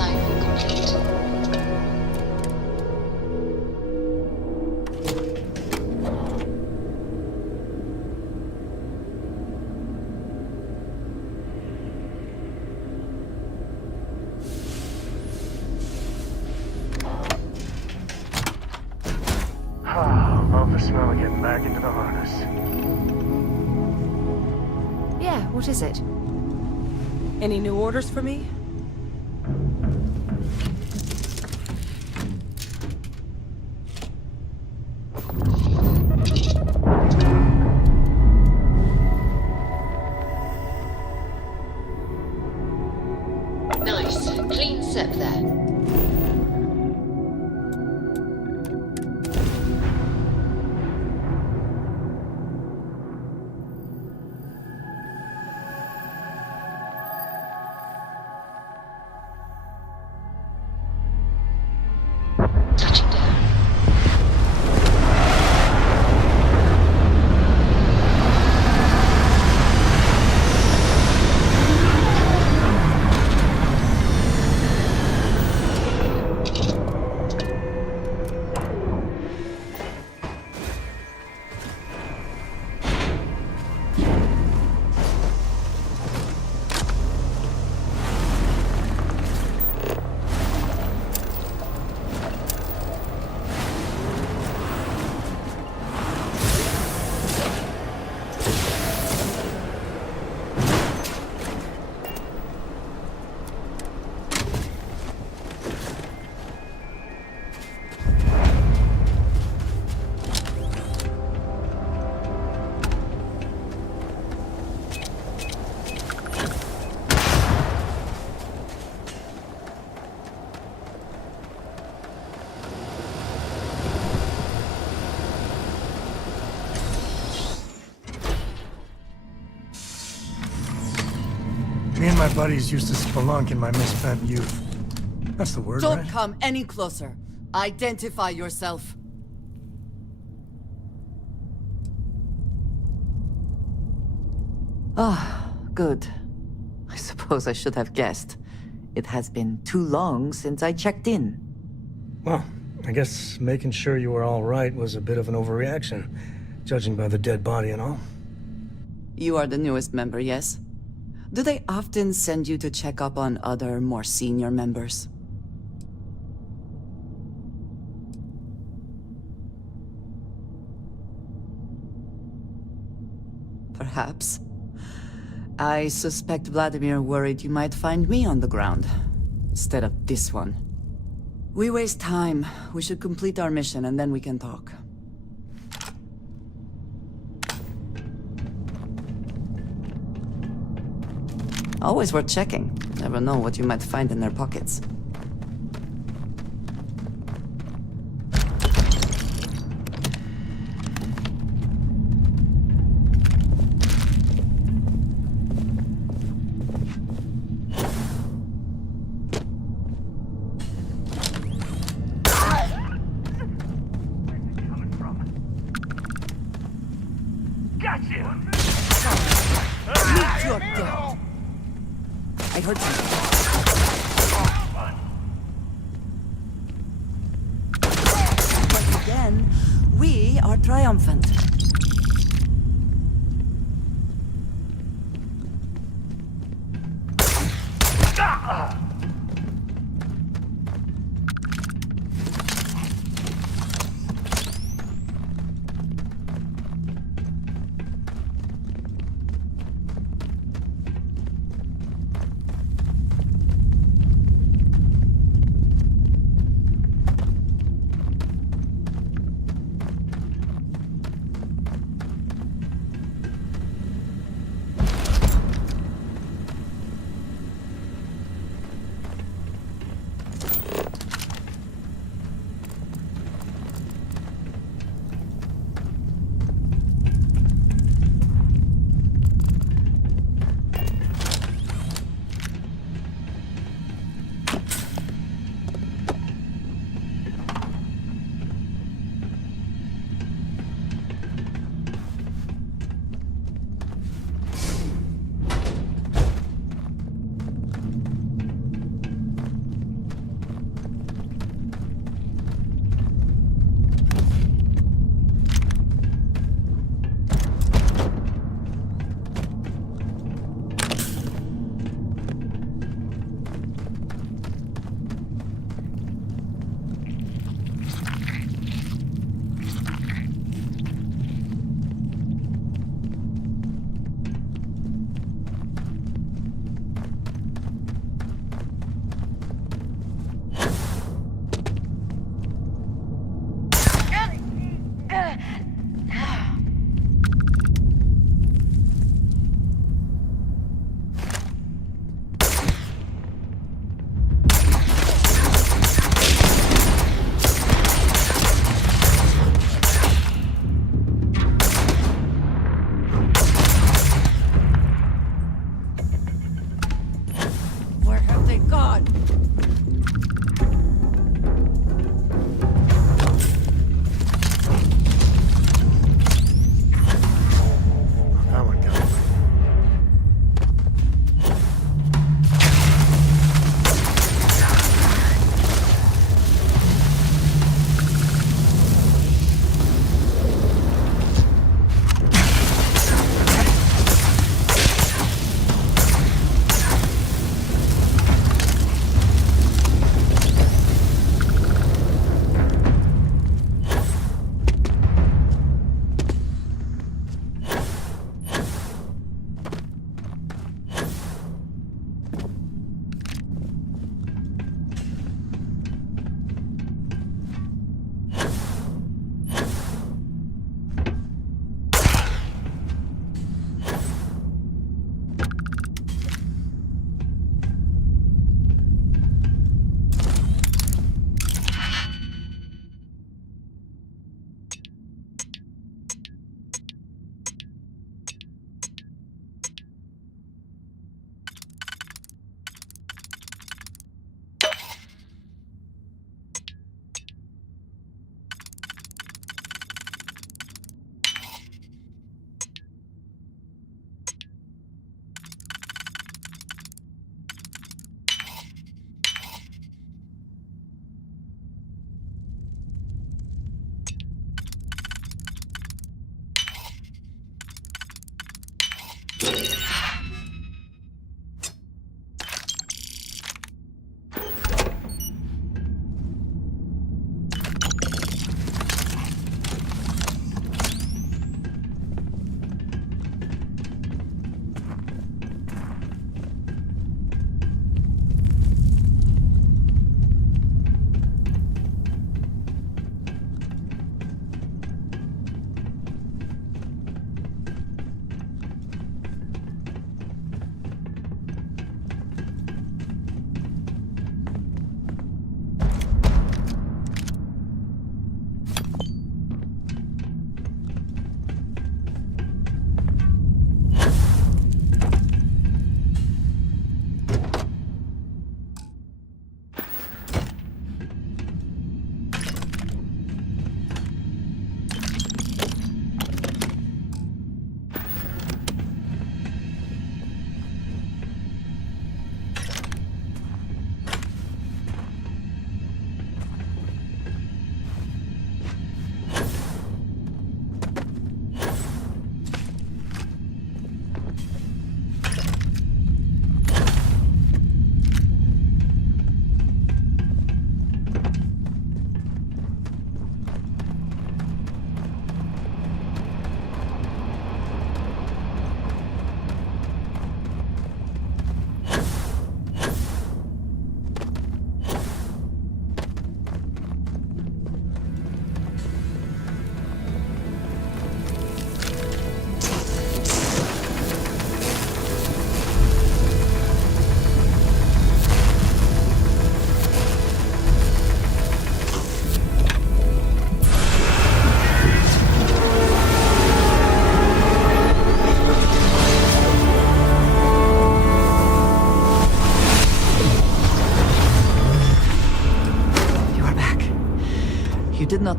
Cycle complete. Love the smell of getting back into the harness. Yeah, what is it? Any new orders for me? Nice. Clean sep there. Touching down. Me and my buddies used to spelunk in my misspent youth. That's the word, Don't right? come any closer. Identify yourself. Ah, good. I suppose I should have guessed. It has been too long since I checked in. Well, I guess making sure you were all right was a bit of an overreaction, judging by the dead body and all. You are the newest member, yes? Do they often send you to check up on other, more senior members? Perhaps. I suspect Vladimir worried you might find me on the ground, instead of this one. We waste time. We should complete our mission and then we can talk. Always worth checking. Never know what you might find in their pockets. Meet your death. I heard something. Once again, we are triumphant.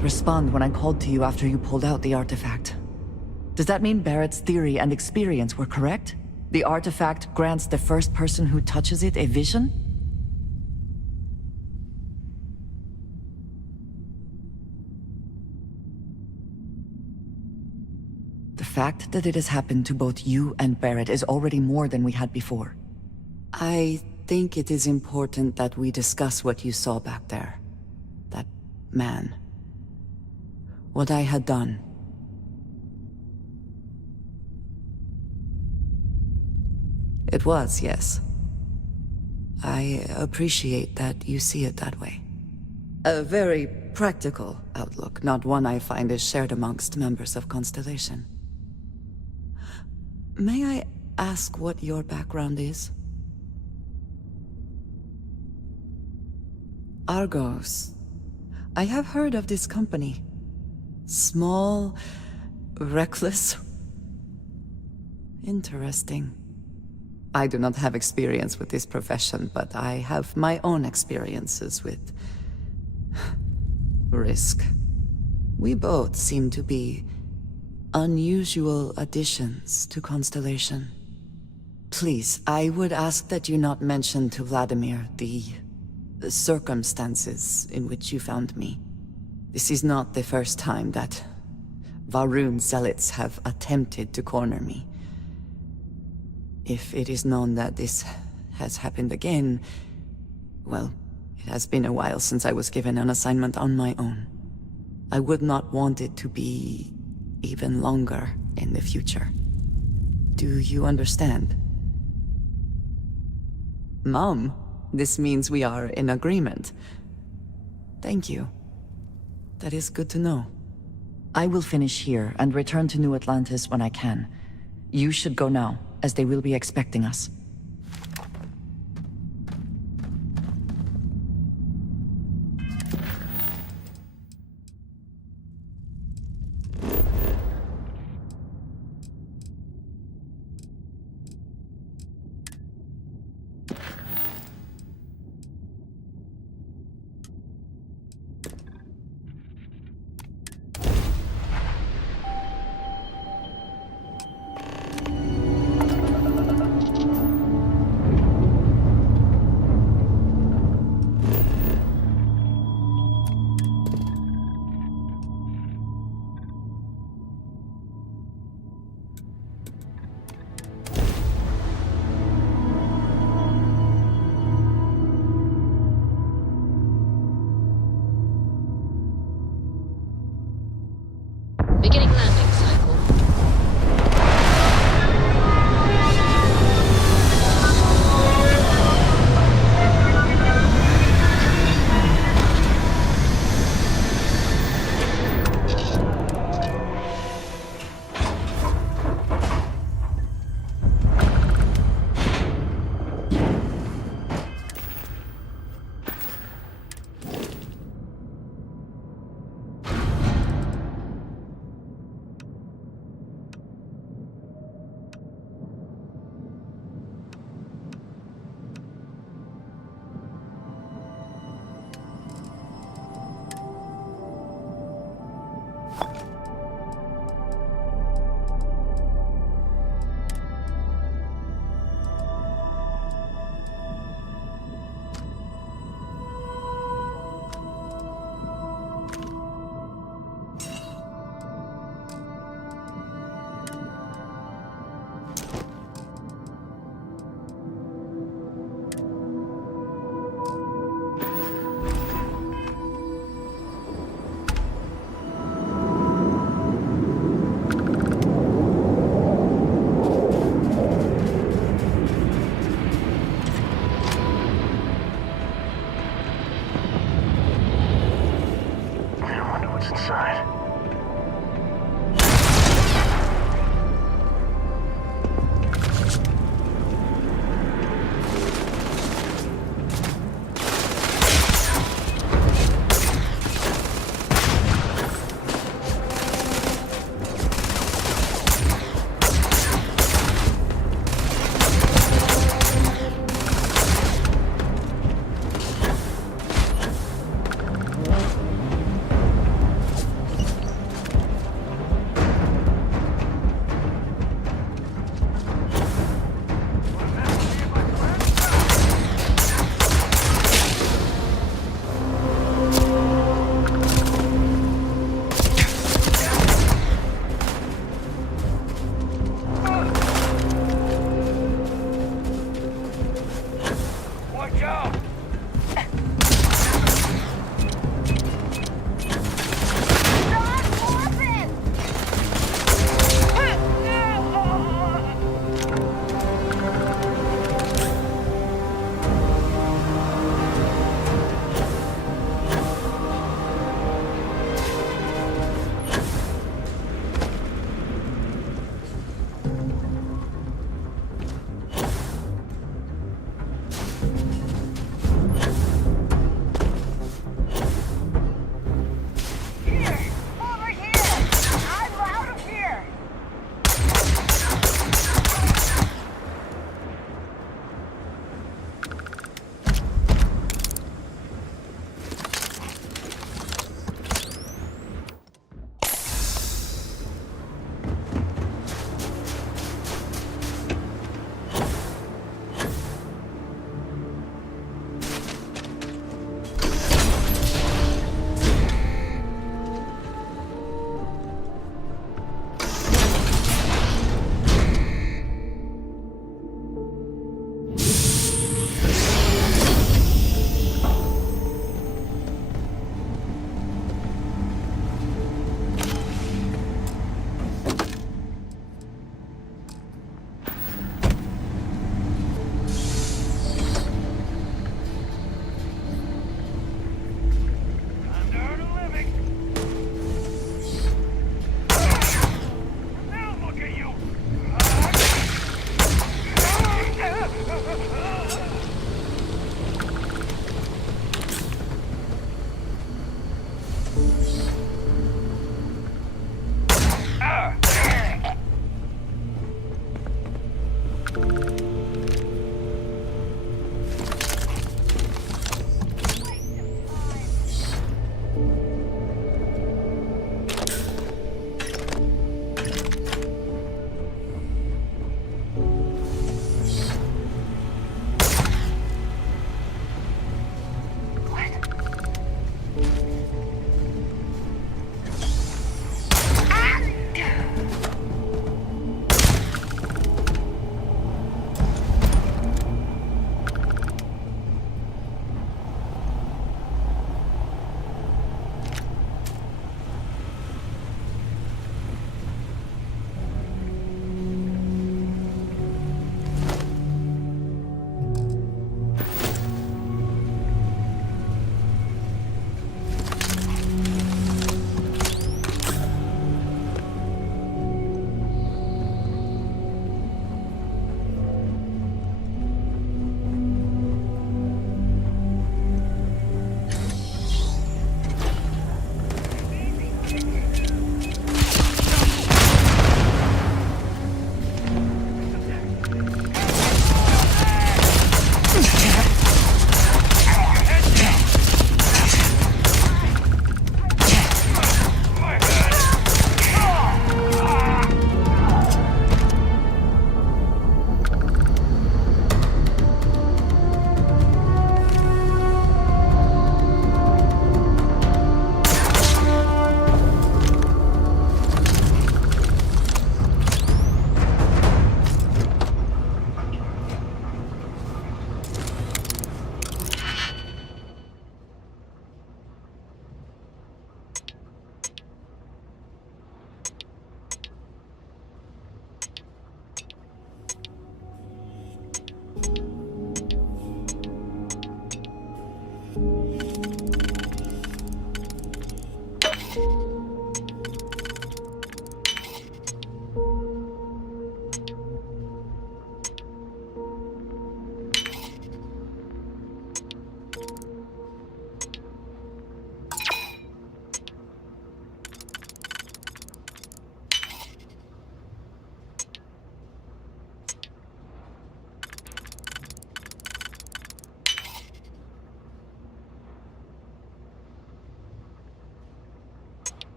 not respond when I called to you after you pulled out the artifact. Does that mean Barrett's theory and experience were correct? The artifact grants the first person who touches it a vision? The fact that it has happened to both you and Barrett is already more than we had before. I think it is important that we discuss what you saw back there. That man. What I had done. It was, yes. I appreciate that you see it that way. A very practical outlook, not one I find is shared amongst members of Constellation. May I ask what your background is? Argos. I have heard of this company. Small, reckless. Interesting. I do not have experience with this profession, but I have my own experiences with risk. We both seem to be unusual additions to Constellation. Please, I would ask that you not mention to Vladimir the circumstances in which you found me. This is not the first time that Varun zealots have attempted to corner me. If it is known that this has happened again, well, it has been a while since I was given an assignment on my own. I would not want it to be even longer in the future. Do you understand? Mom, this means we are in agreement. Thank you. That is good to know. I will finish here and return to New Atlantis when I can. You should go now, as they will be expecting us.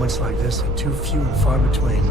Moments like this are too few and far between.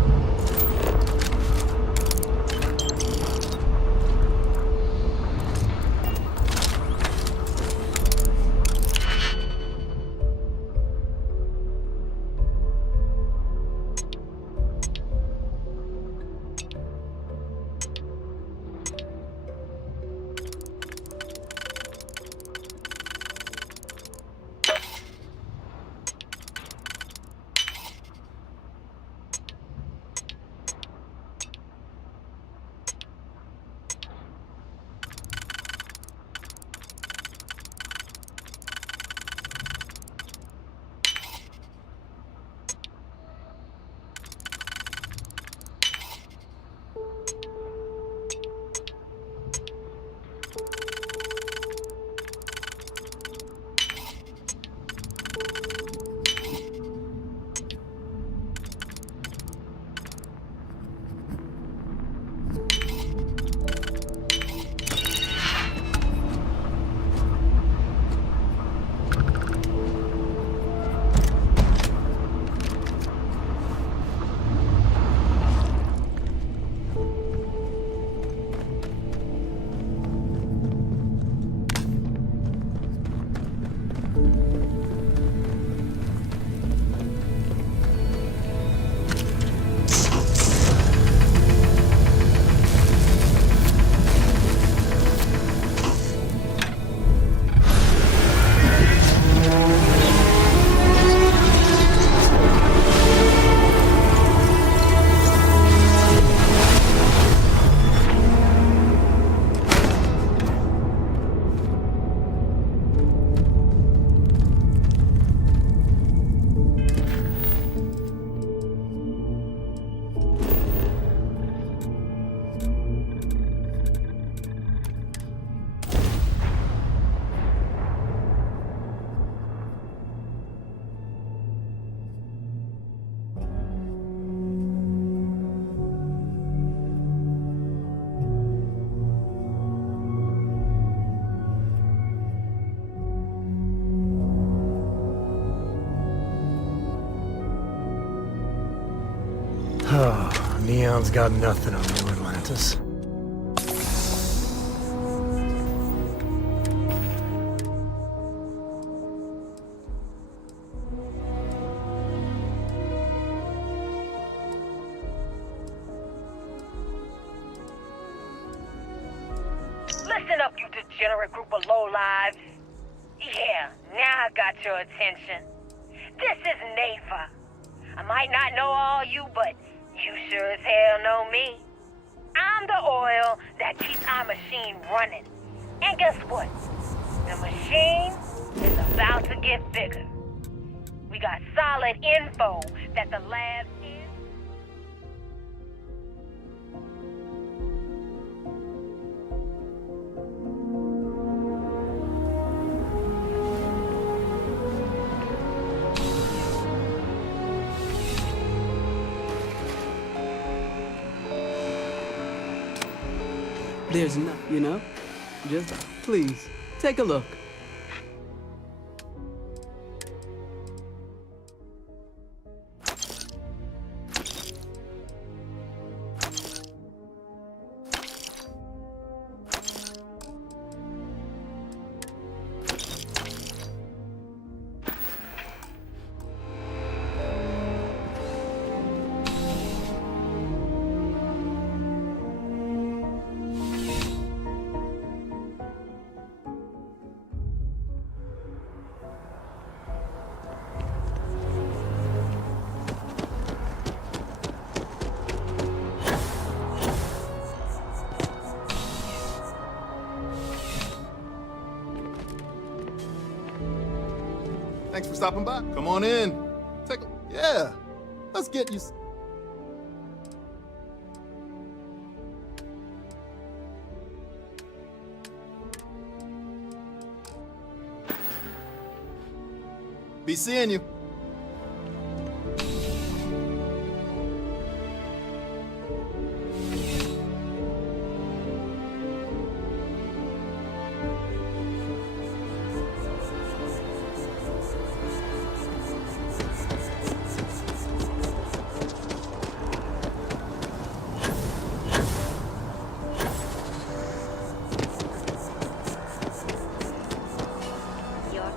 Oh, Neon's got nothing on New Atlantis. Listen up, you degenerate group of lowlives. Yeah, now I got your attention. This is Nafa. I might not know all you, but you sure as hell know me. I'm the oil that keeps our machine running. And guess what? The machine is about to get bigger. We got solid info that the lab is... There's no, you know, just please, take a look. Thanks for stopping by. Come on in. Yeah. Let's get you... Be seeing you.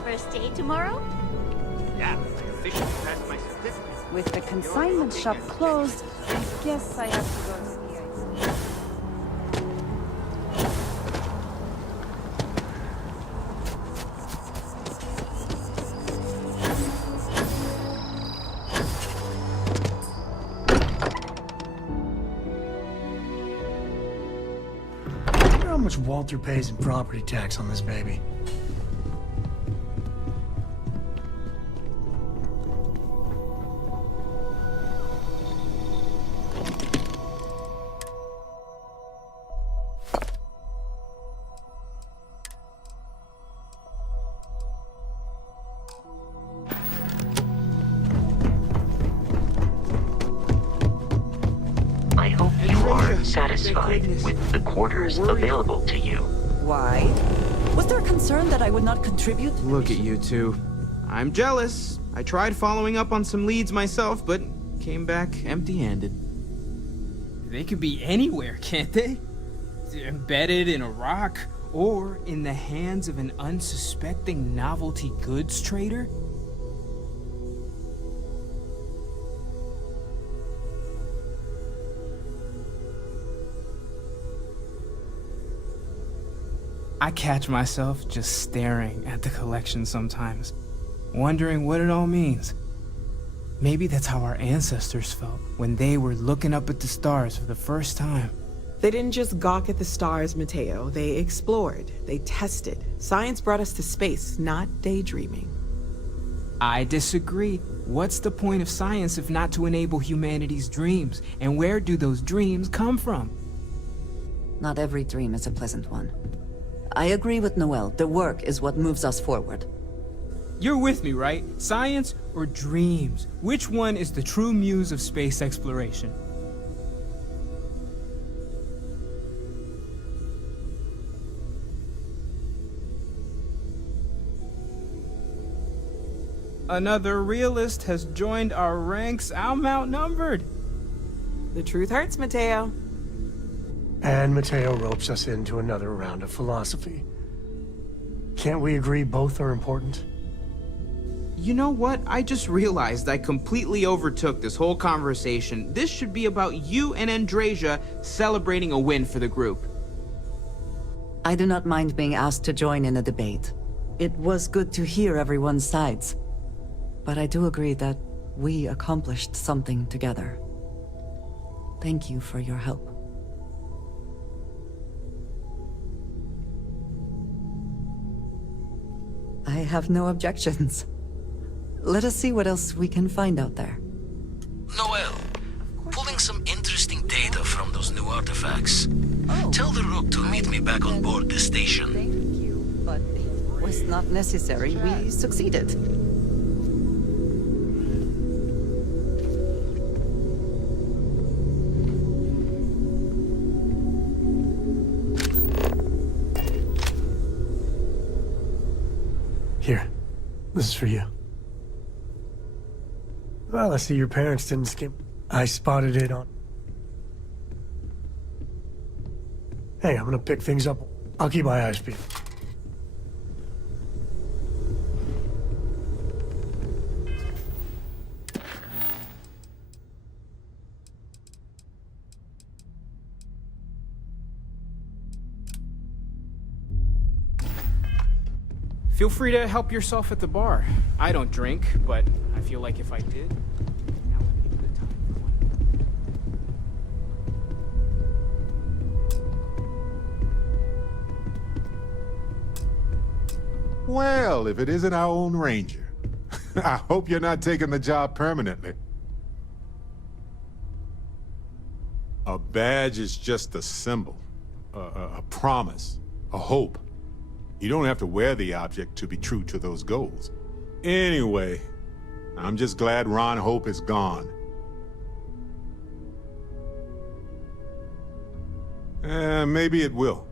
First day tomorrow? Yeah, I officially passed my certificate. With the consignment shop closed, I guess I have to go to the ice. I wonder how much Walter pays in property tax on this baby. I hope you are satisfied with the quarters available to you. Why? Was there a concern that I would not contribute? Look at you two. I'm jealous. I tried following up on some leads myself, but came back empty-handed. They could be anywhere, can't they? Embedded in a rock, or in the hands of an unsuspecting novelty goods trader? I catch myself just staring at the collection sometimes, wondering what it all means. Maybe that's how our ancestors felt when they were looking up at the stars for the first time. They didn't just gawk at the stars, Mateo. They explored. They tested. Science brought us to space, not daydreaming. I disagree. What's the point of science if not to enable humanity's dreams? And where do those dreams come from? Not every dream is a pleasant one. I agree with Noel. The work is what moves us forward. You're with me, right? Science or dreams? Which one is the true muse of space exploration? Another realist has joined our ranks. I'm outnumbered. The truth hurts, Mateo. And Mateo ropes us into another round of philosophy. Can't we agree both are important? You know what? I just realized I completely overtook this whole conversation. This should be about you and Andreja celebrating a win for the group. I do not mind being asked to join in a debate. It was good to hear everyone's sides. But I do agree that we accomplished something together. Thank you for your help. I have no objections. Let us see what else we can find out there. Noel, pulling some interesting data from those new artifacts. Tell the Rook to meet me back on board this station. Thank you, but it was not necessary. We succeeded. Here, this is for you. Well, I see your parents didn't skip. I spotted it on... Hey, I'm gonna pick things up. I'll keep my eyes peeled. Feel free to help yourself at the bar. I don't drink, but I feel like if I did, now would be a good time for one. Well, if it isn't our own ranger. I hope you're not taking the job permanently. A badge is just a symbol, a promise, a hope. You don't have to wear the object to be true to those goals. Anyway, I'm just glad Ron Hope is gone. Maybe it will.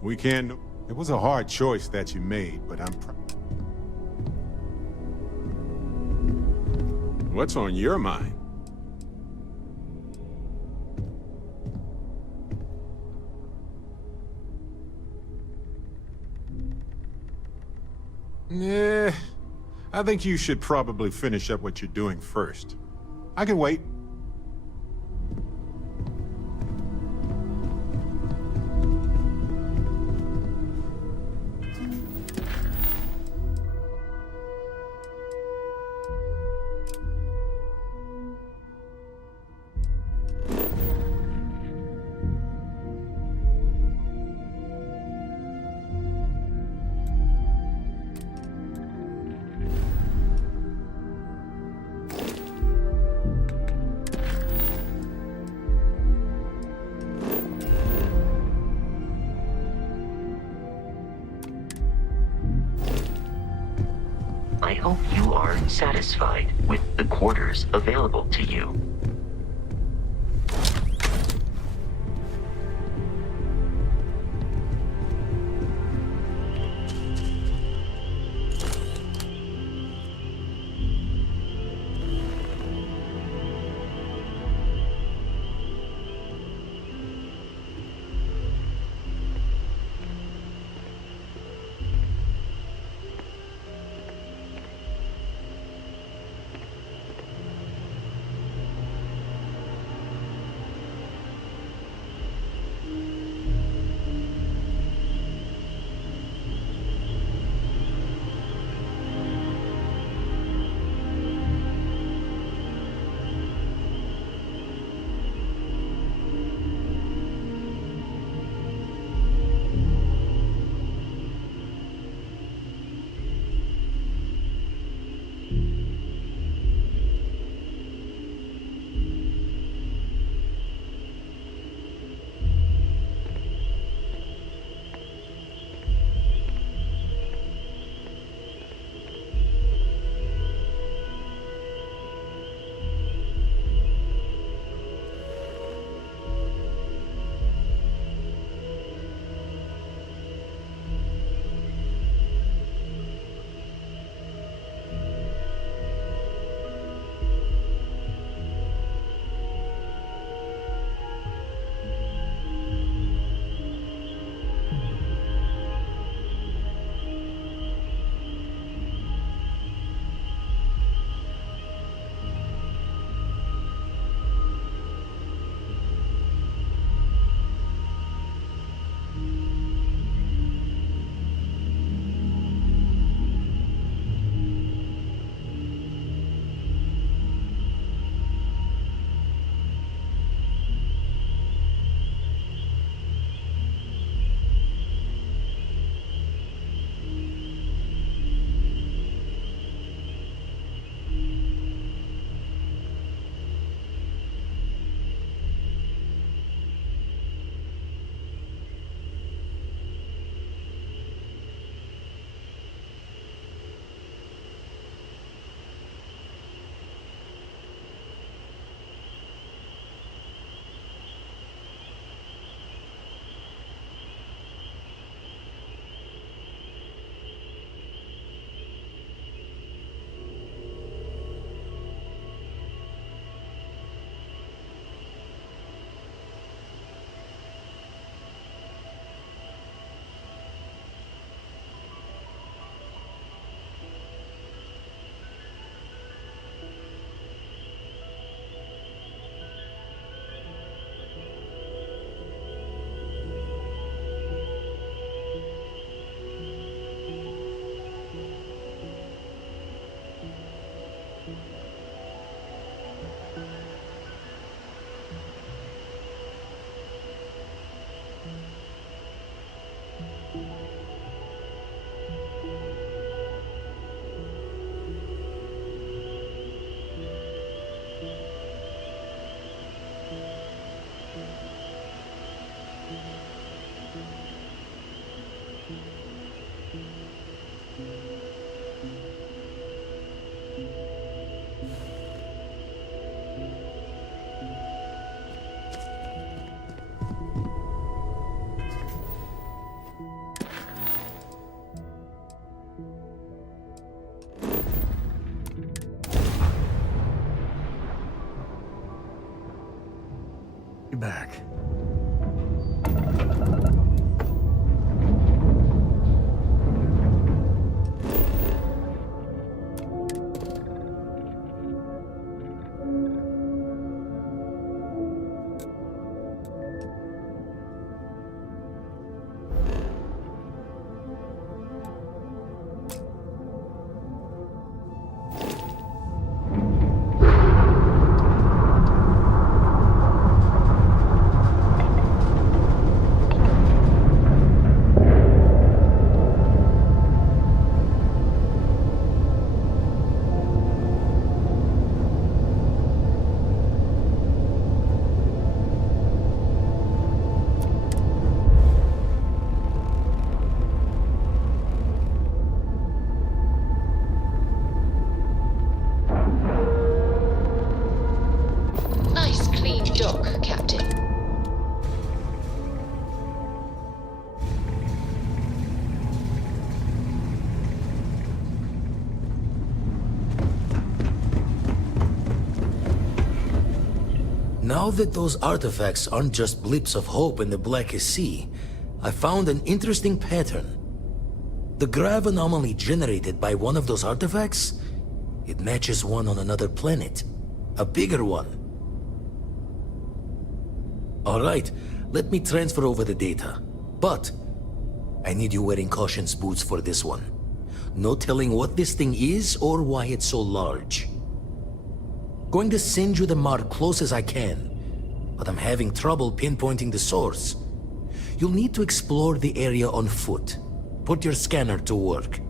We can't... It was a hard choice that you made, but I'm proud. What's on your mind? Yeah, I think you should probably finish up what you're doing first. I can wait. I hope you are satisfied with the quarters available to you. Back. Now that those artifacts aren't just blips of hope in the blackest sea, I found an interesting pattern. The grav anomaly generated by one of those artifacts, it matches one on another planet. A bigger one. Alright, let me transfer over the data. But I need you wearing caution's boots for this one. No telling what this thing is or why it's so large. Going to send you the mark close as I can, but I'm having trouble pinpointing the source. You'll need to explore the area on foot. Put your scanner to work.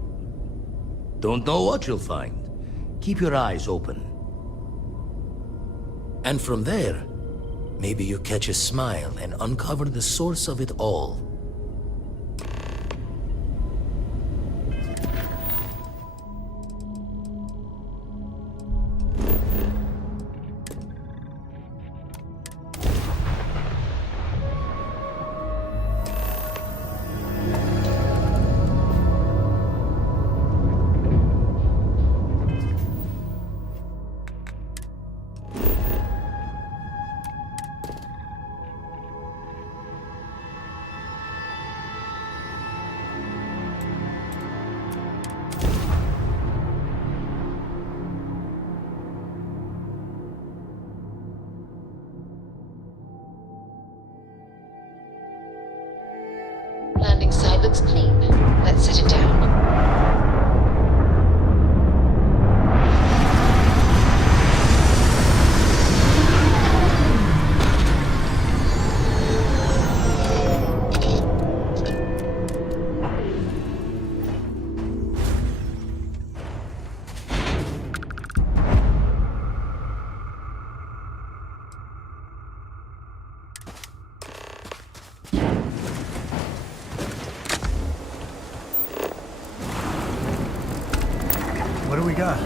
Don't know what you'll find. Keep your eyes open. And from there, maybe you catch a smile and uncover the source of it all. Landing side looks clean. Let's set it down. What do we got?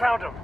found him.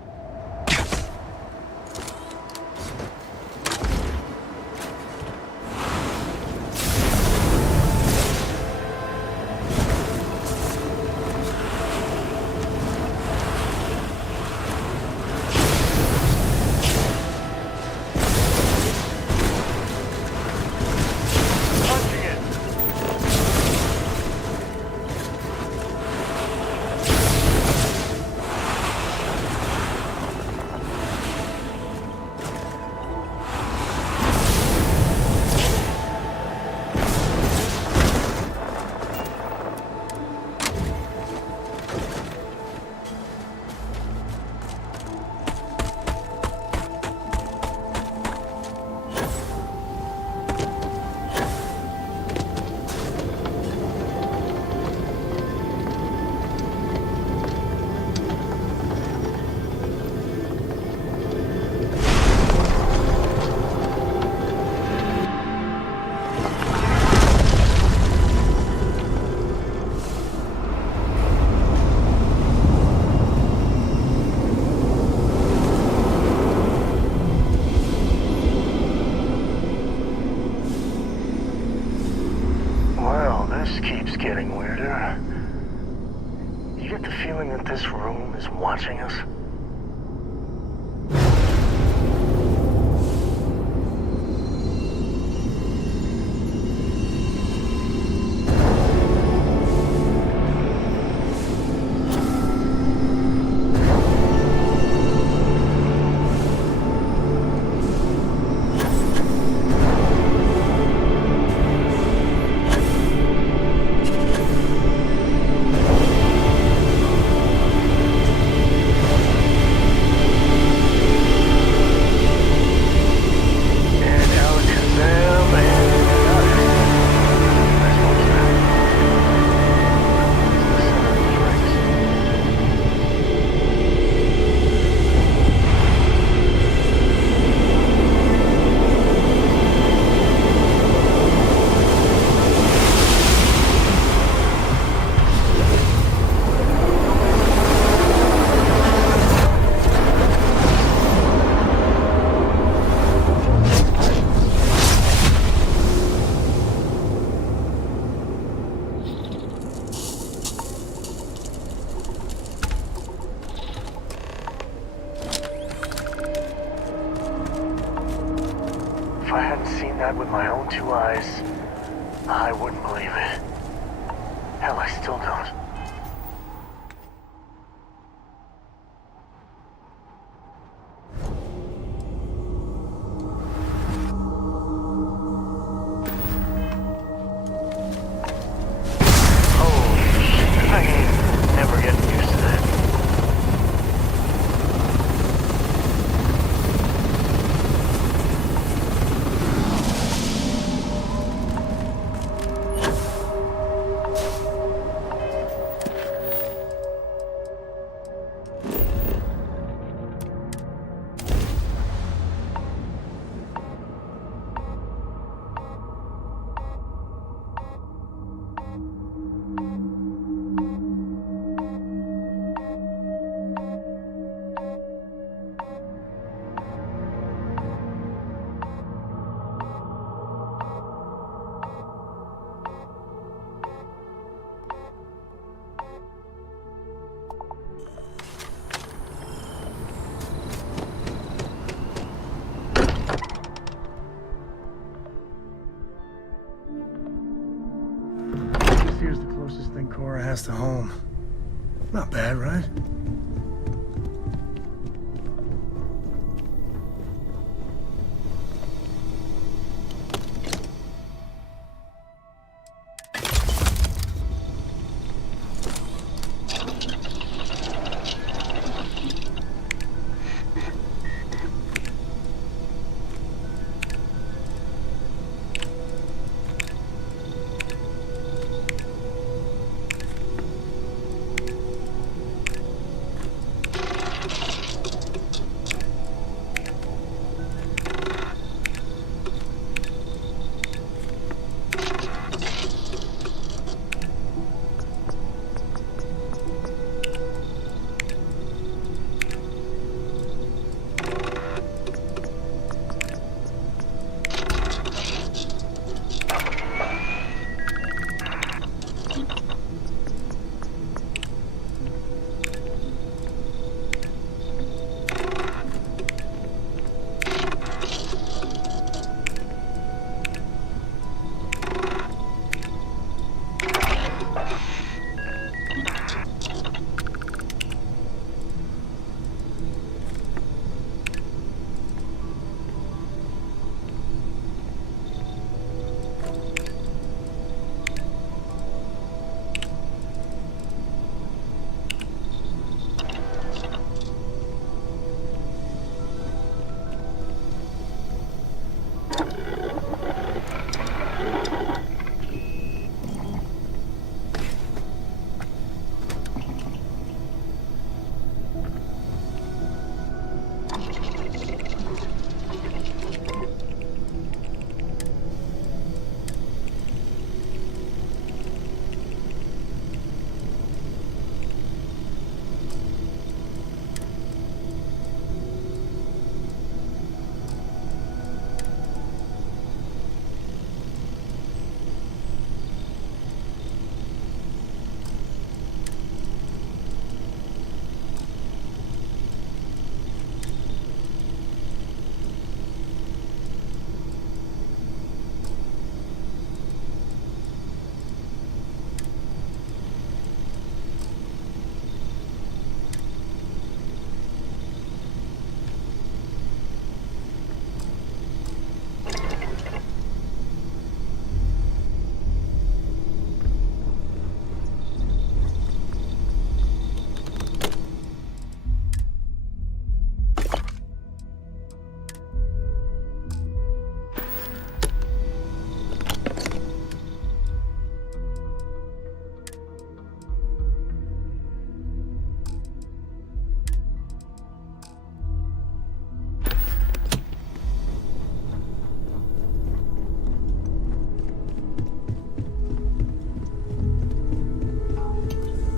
Getting weirder. You get the feeling that this room is watching us? If I hadn't seen that with my own two eyes, I wouldn't believe it. Hell, I still don't. Here's the closest thing Cora has to home. Not bad, right?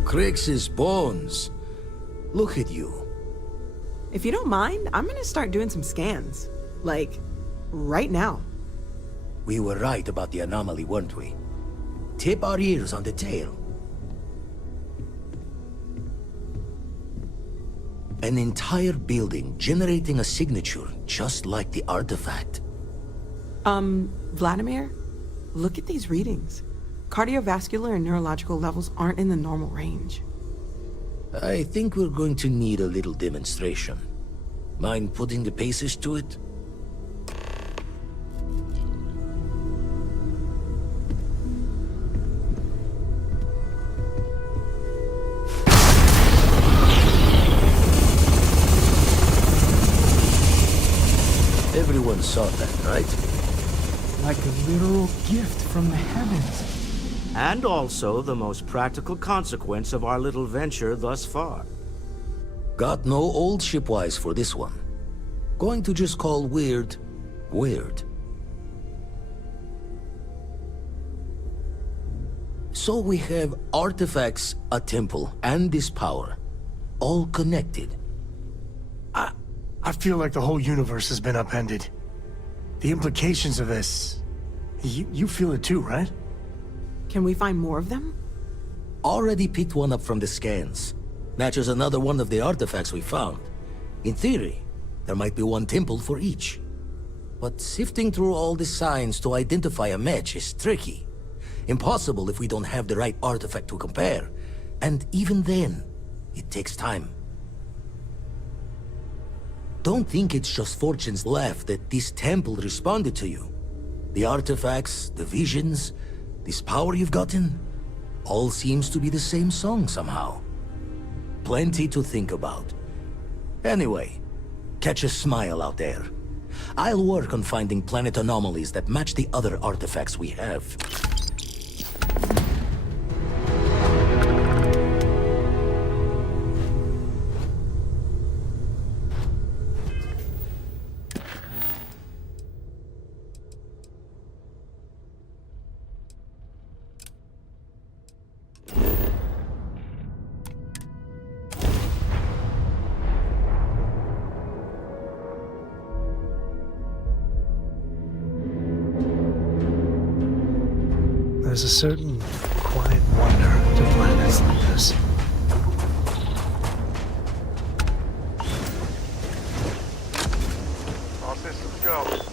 Crix's bones. Look at you. If you don't mind, I'm gonna start doing some scans. Like, right now. We were right about the anomaly, weren't we? Tip our ears on the tail. An entire building generating a signature just like the artifact. Vladimir, look at these readings. Cardiovascular and neurological levels aren't in the normal range. I think we're going to need a little demonstration. Mind putting the paces to it? Everyone saw that, right? Like a literal gift from the heavens. And also the most practical consequence of our little venture thus far. Got no old shipwise for this one. Going to just call weird, weird. So we have artifacts, a temple, and this power. All connected. I feel like the whole universe has been upended. The implications of this... You feel it too, right? Can we find more of them? Already picked one up from the scans. Matches another one of the artifacts we found. In theory, there might be one temple for each. But sifting through all the signs to identify a match is tricky. Impossible if we don't have the right artifact to compare. And even then, it takes time. Don't think it's just fortune's laugh that this temple responded to you. The artifacts, the visions, this power you've gotten, all seems to be the same song somehow. Plenty to think about. Anyway, catch a smile out there. I'll work on finding planet anomalies that match the other artifacts we have. There's a certain quiet wonder to planets like this. All systems go.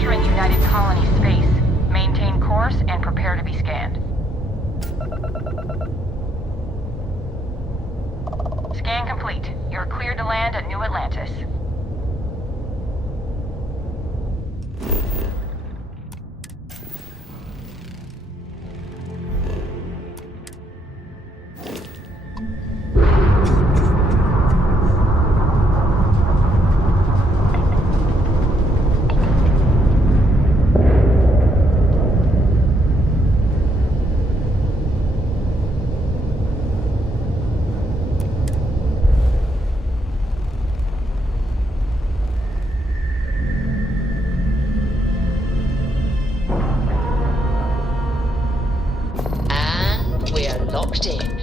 entering United Colony space. Maintain course and prepare to be scanned. Scan complete. You're cleared to land at New Atlantis. Locked in.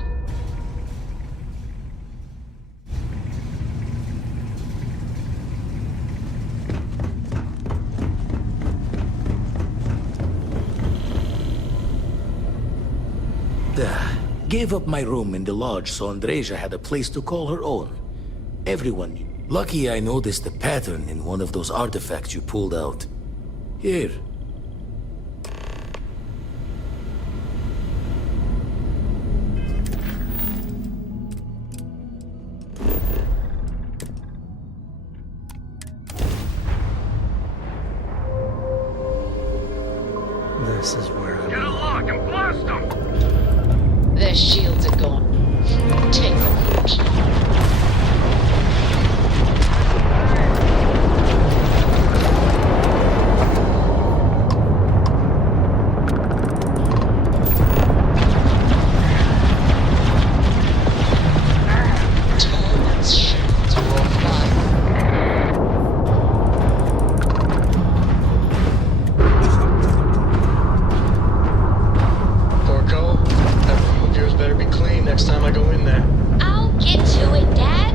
Gave up my room in the lodge so Andreja had a place to call her own. Everyone knew. Lucky I noticed a pattern in one of those artifacts you pulled out. Here. This is where I Get a lock and blast them! Their shields are gone. Take them out. Torment's shields are offline. Next time I go in there. I'll get to it, Dad.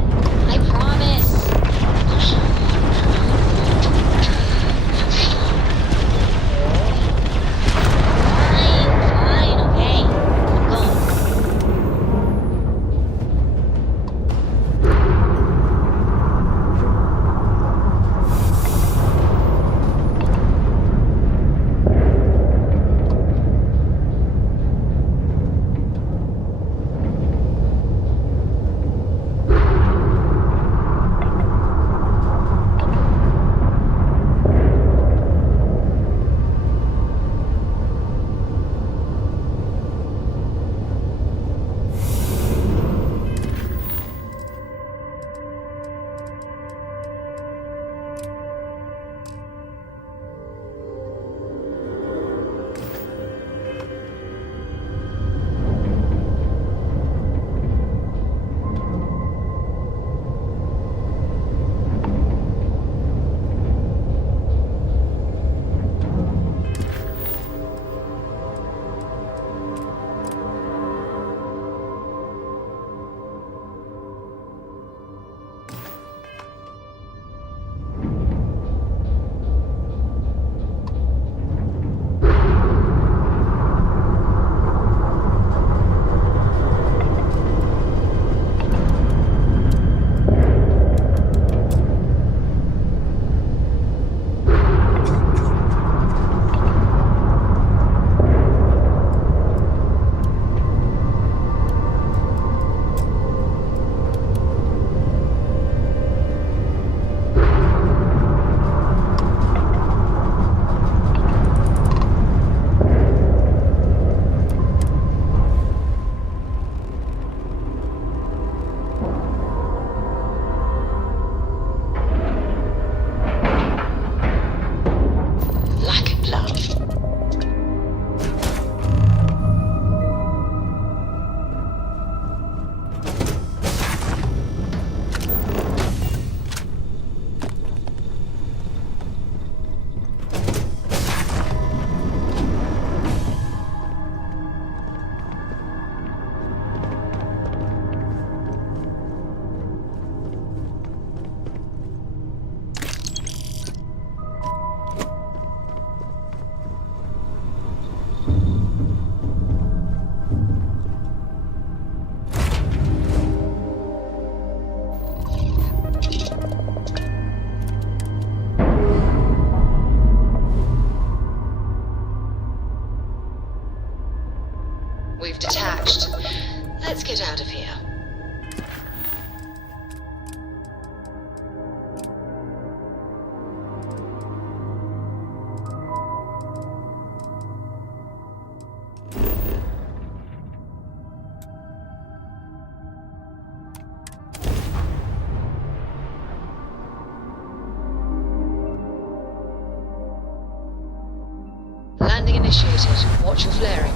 Landing initiated. Watch your flaring.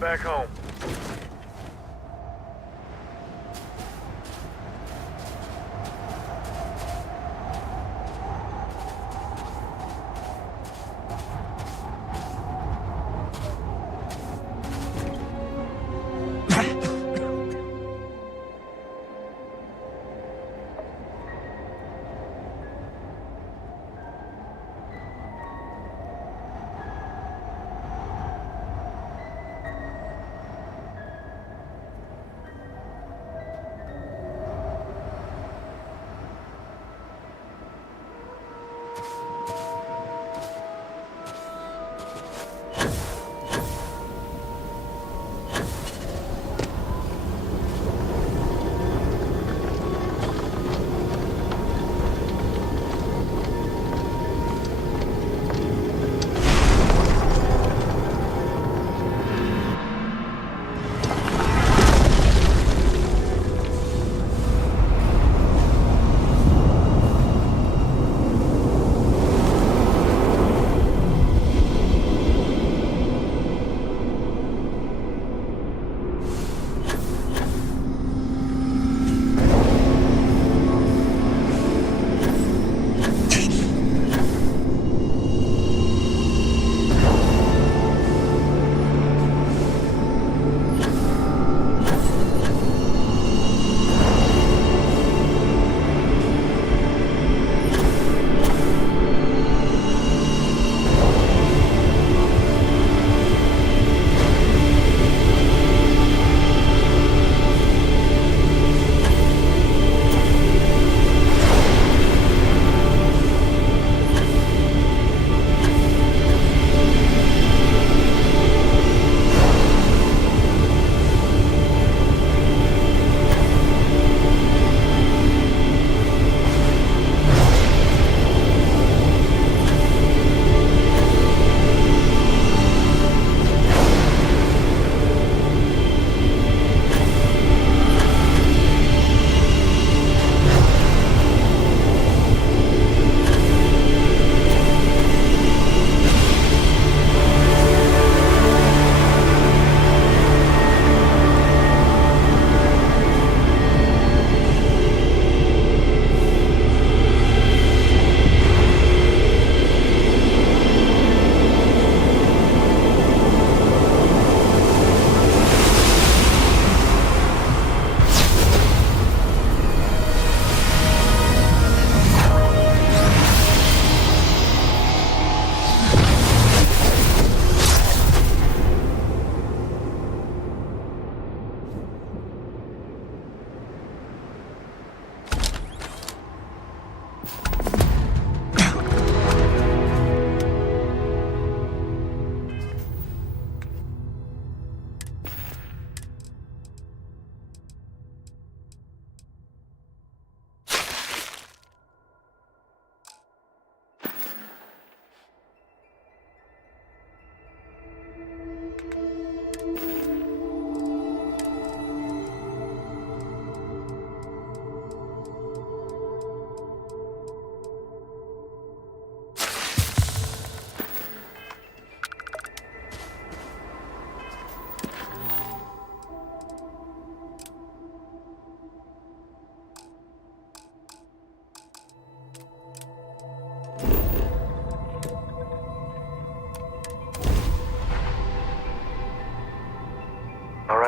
Back home.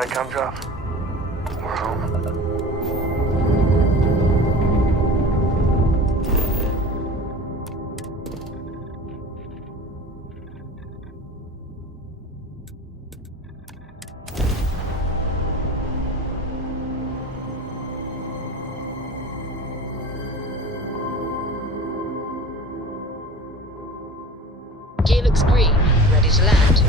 right, Gumdrop? We're home. Gear looks green, ready to land.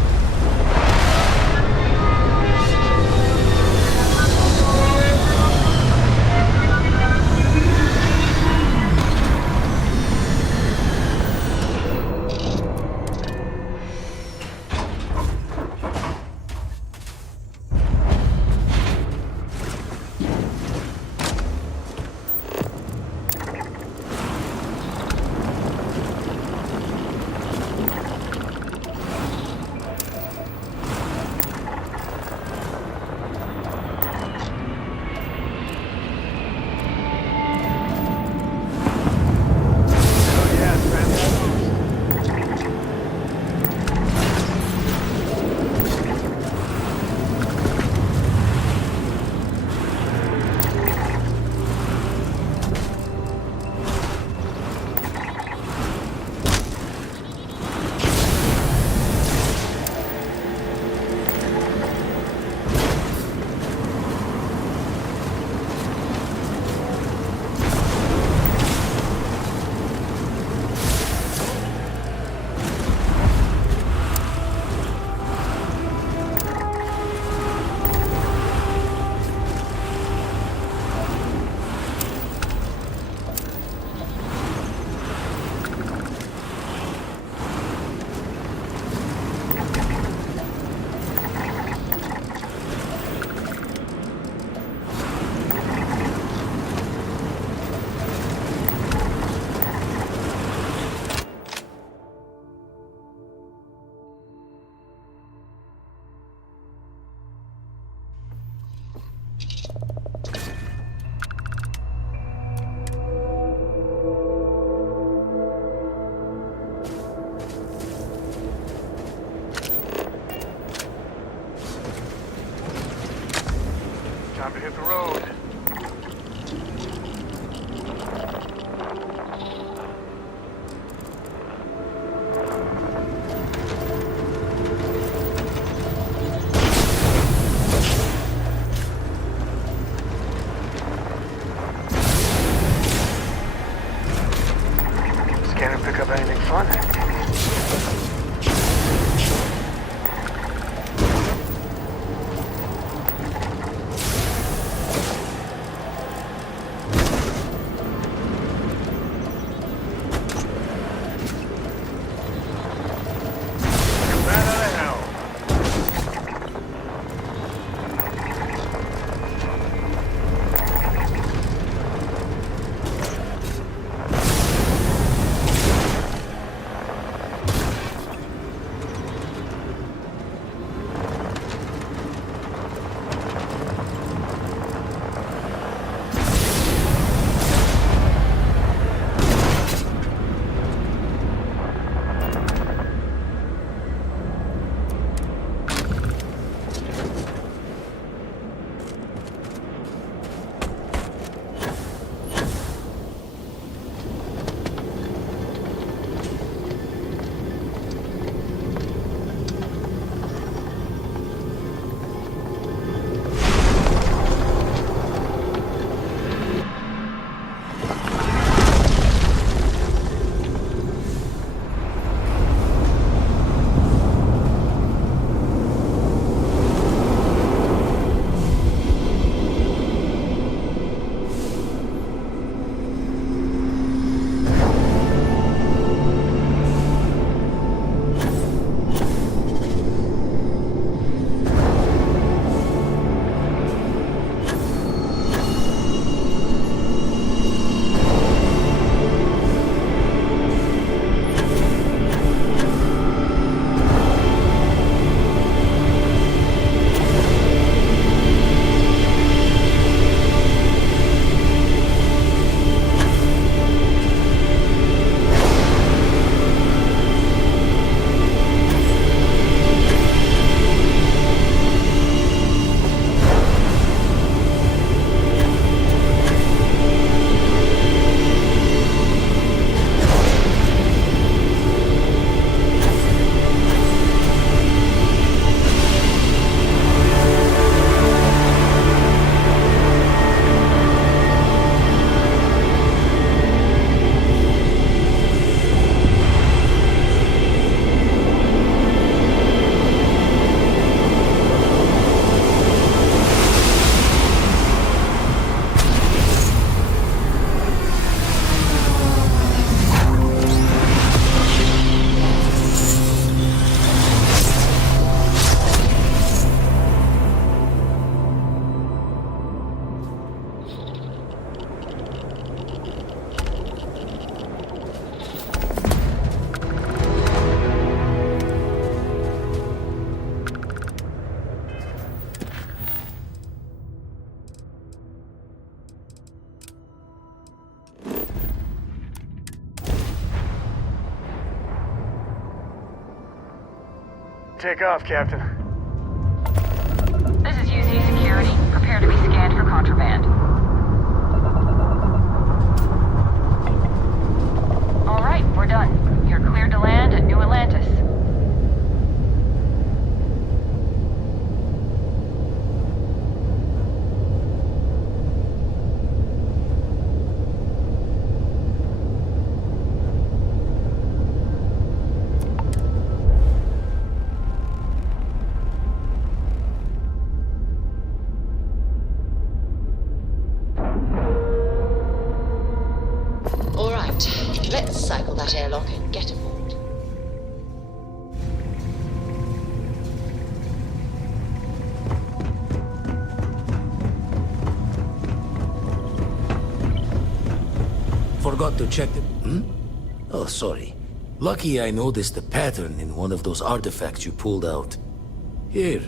Time to hit the road. Scanner pick up anything fun? take off, Captain. This is UC Security. Prepare to be scanned for contraband. All right, we're done. You're cleared to land at New Atlantis. All right, let's cycle that airlock and get aboard. Forgot to check it. Oh, sorry. Lucky I noticed a pattern in one of those artifacts you pulled out. Here.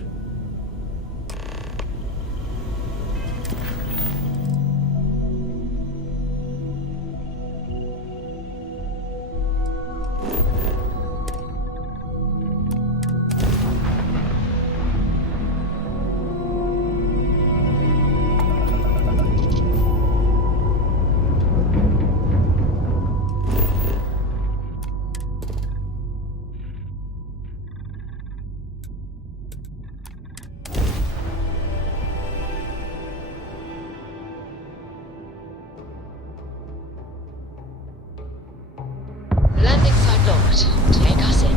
Landing site locked. Take us in.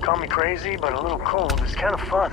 Call me crazy, but a little cold is kind of fun.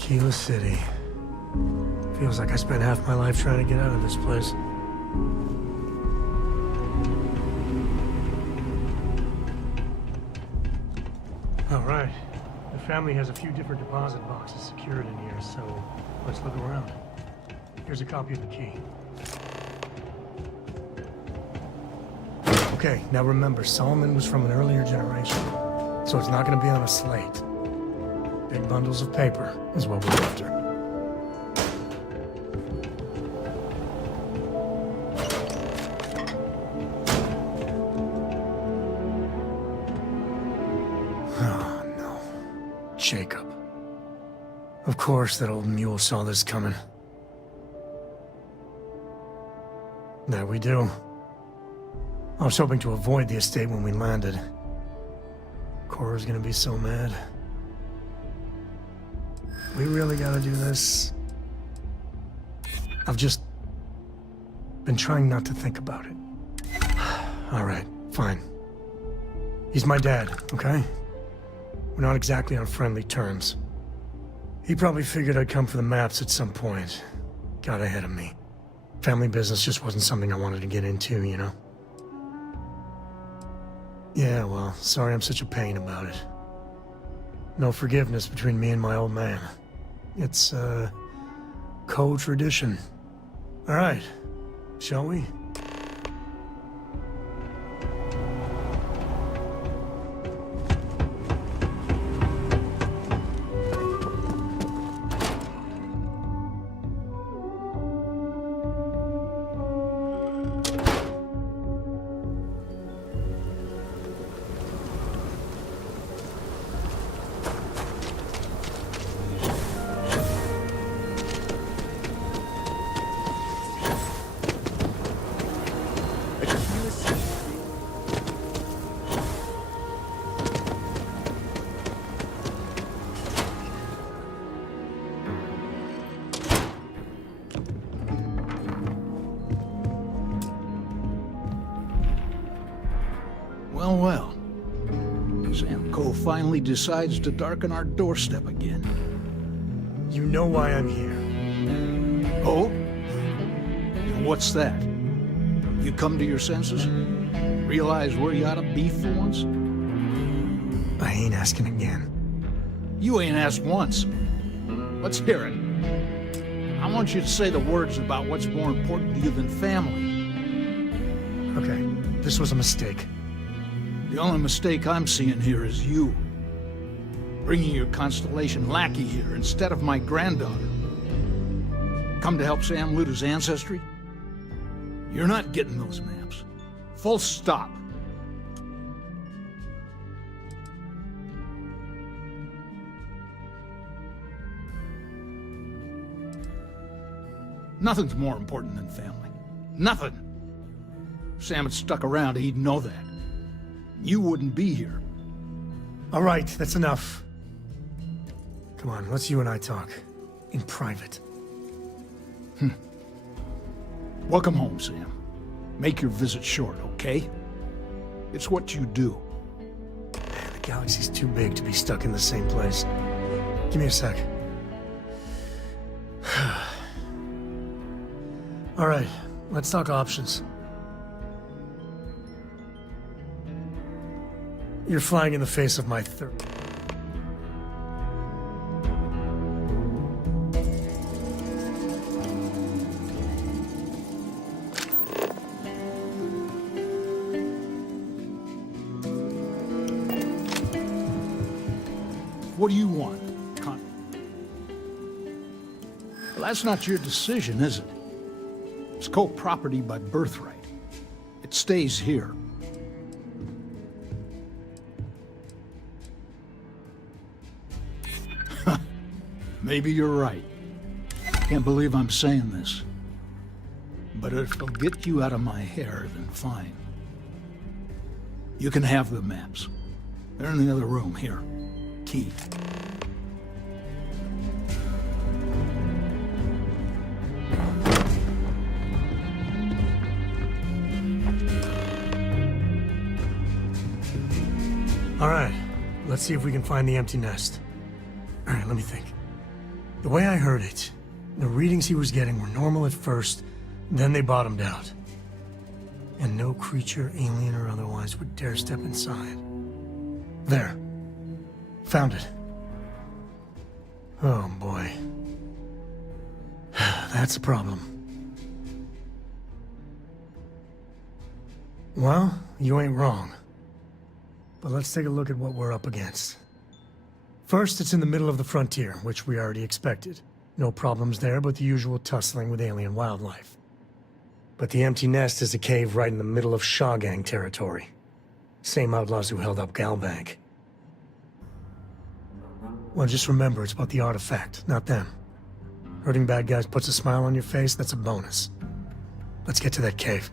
Kila City. Feels like I spent half my life trying to get out of this place. All right. The family has a few different deposit boxes secured in here, so let's look around. Here's a copy of the key. Okay, now remember, Solomon was from an earlier generation, so it's not going to be on a slate. Big bundles of paper is what we're after. Oh, no. Jacob. Of course that old mule saw this coming. There we do. I was hoping to avoid the estate when we landed. Cora's gonna be so mad. We really gotta do this. I've just been trying not to think about it. All right, fine. He's my dad, okay? We're not exactly on friendly terms. He probably figured I'd come for the maps at some point. Got ahead of me. Family business just wasn't something I wanted to get into, you know? Yeah, well, sorry I'm such a pain about it. No forgiveness between me and my old man. It's, co-tradition. All right, shall we? Well, well. Samco finally decides to darken our doorstep again. You know why I'm here. Oh? And what's that? You come to your senses? Realize where you ought to be for once? I ain't asking again. You ain't asked once. Let's hear it. I want you to say the words about what's more important to you than family. Okay, this was a mistake. The only mistake I'm seeing here is you. Bringing your Constellation lackey here instead of my granddaughter. Come to help Sam loot his ancestry? You're not getting those maps. Full stop. Nothing's more important than family. Nothing. If Sam had stuck around, he'd know that. You wouldn't be here. All right, that's enough. Come on, let's you and I talk. In private. Welcome home, Sam. Make your visit short, okay? It's what you do. Man, the galaxy's too big to be stuck in the same place. Give me a sec. All right, let's talk options. You're flying in the face of my third. What do you want, Well, that's not your decision, is it? It's co-property by birthright. It stays here. Maybe you're right. Can't believe I'm saying this. But if it'll get you out of my hair, then fine. You can have the maps. They're in the other room, here. Key. All right, let's see if we can find the empty nest. All right, let me think. The way I heard it, the readings he was getting were normal at first, then they bottomed out. And no creature, alien or otherwise, would dare step inside. There. Found it. Oh boy. That's a problem. Well, you ain't wrong. But let's take a look at what we're up against. First, it's in the middle of the frontier, which we already expected. No problems there, but the usual tussling with alien wildlife. But the empty nest is a cave right in the middle of Shaw Gang territory. Same outlaws who held up Galbank. Well, just remember, it's about the artifact, not them. Hurting bad guys puts a smile on your face, that's a bonus. Let's get to that cave.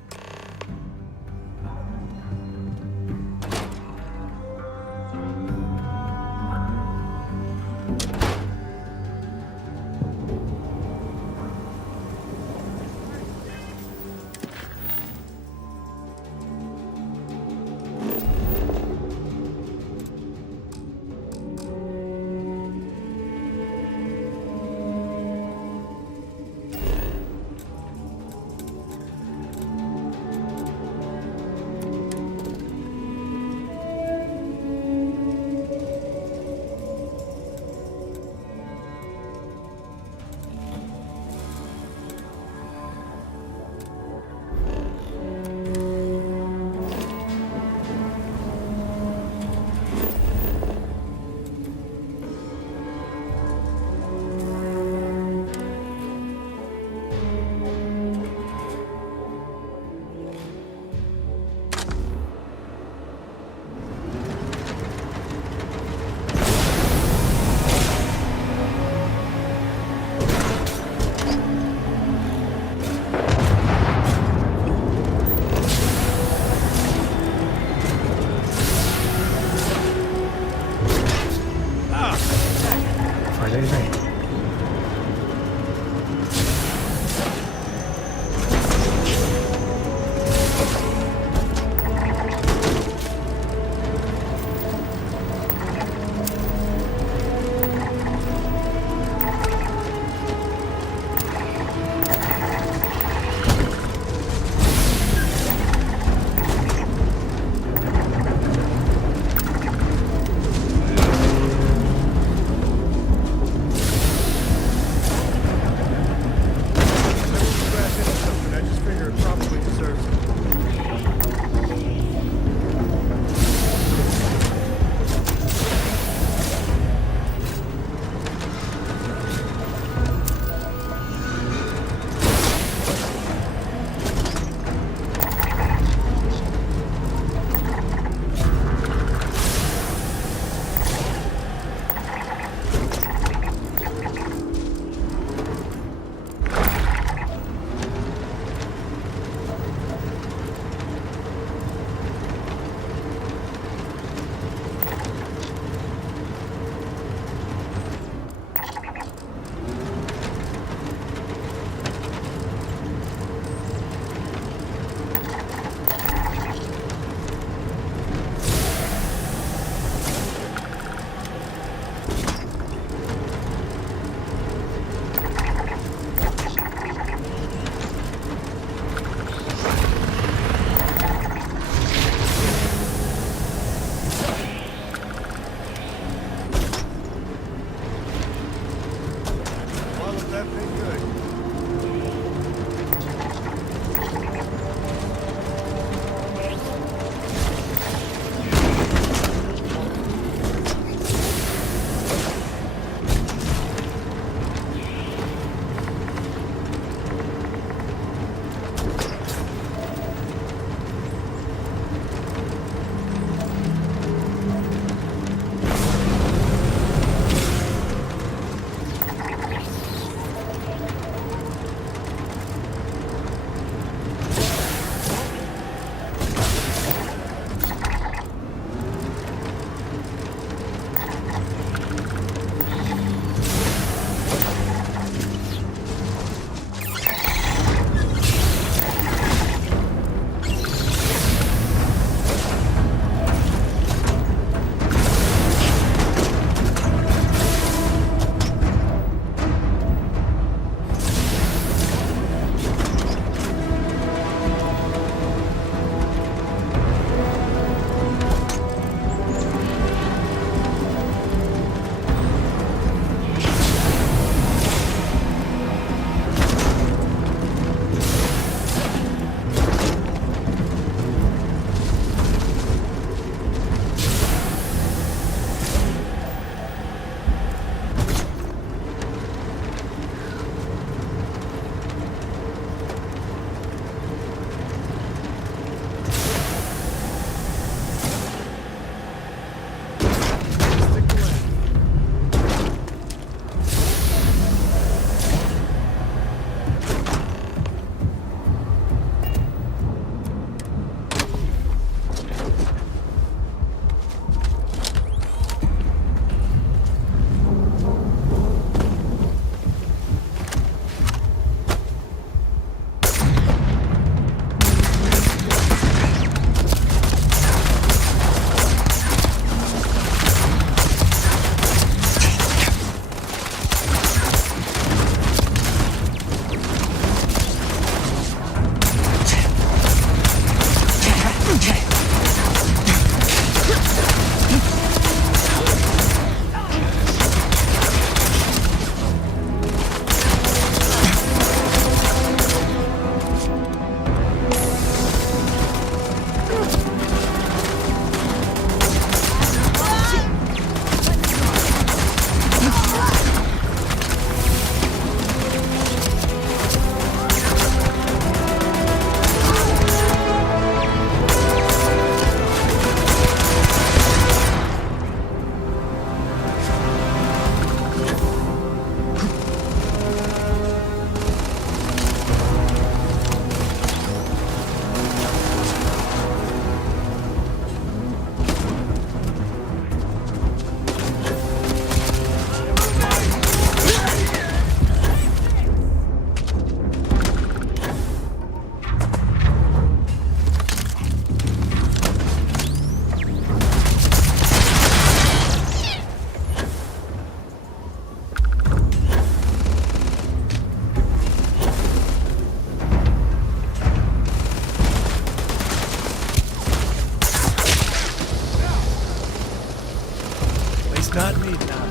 Must not need now.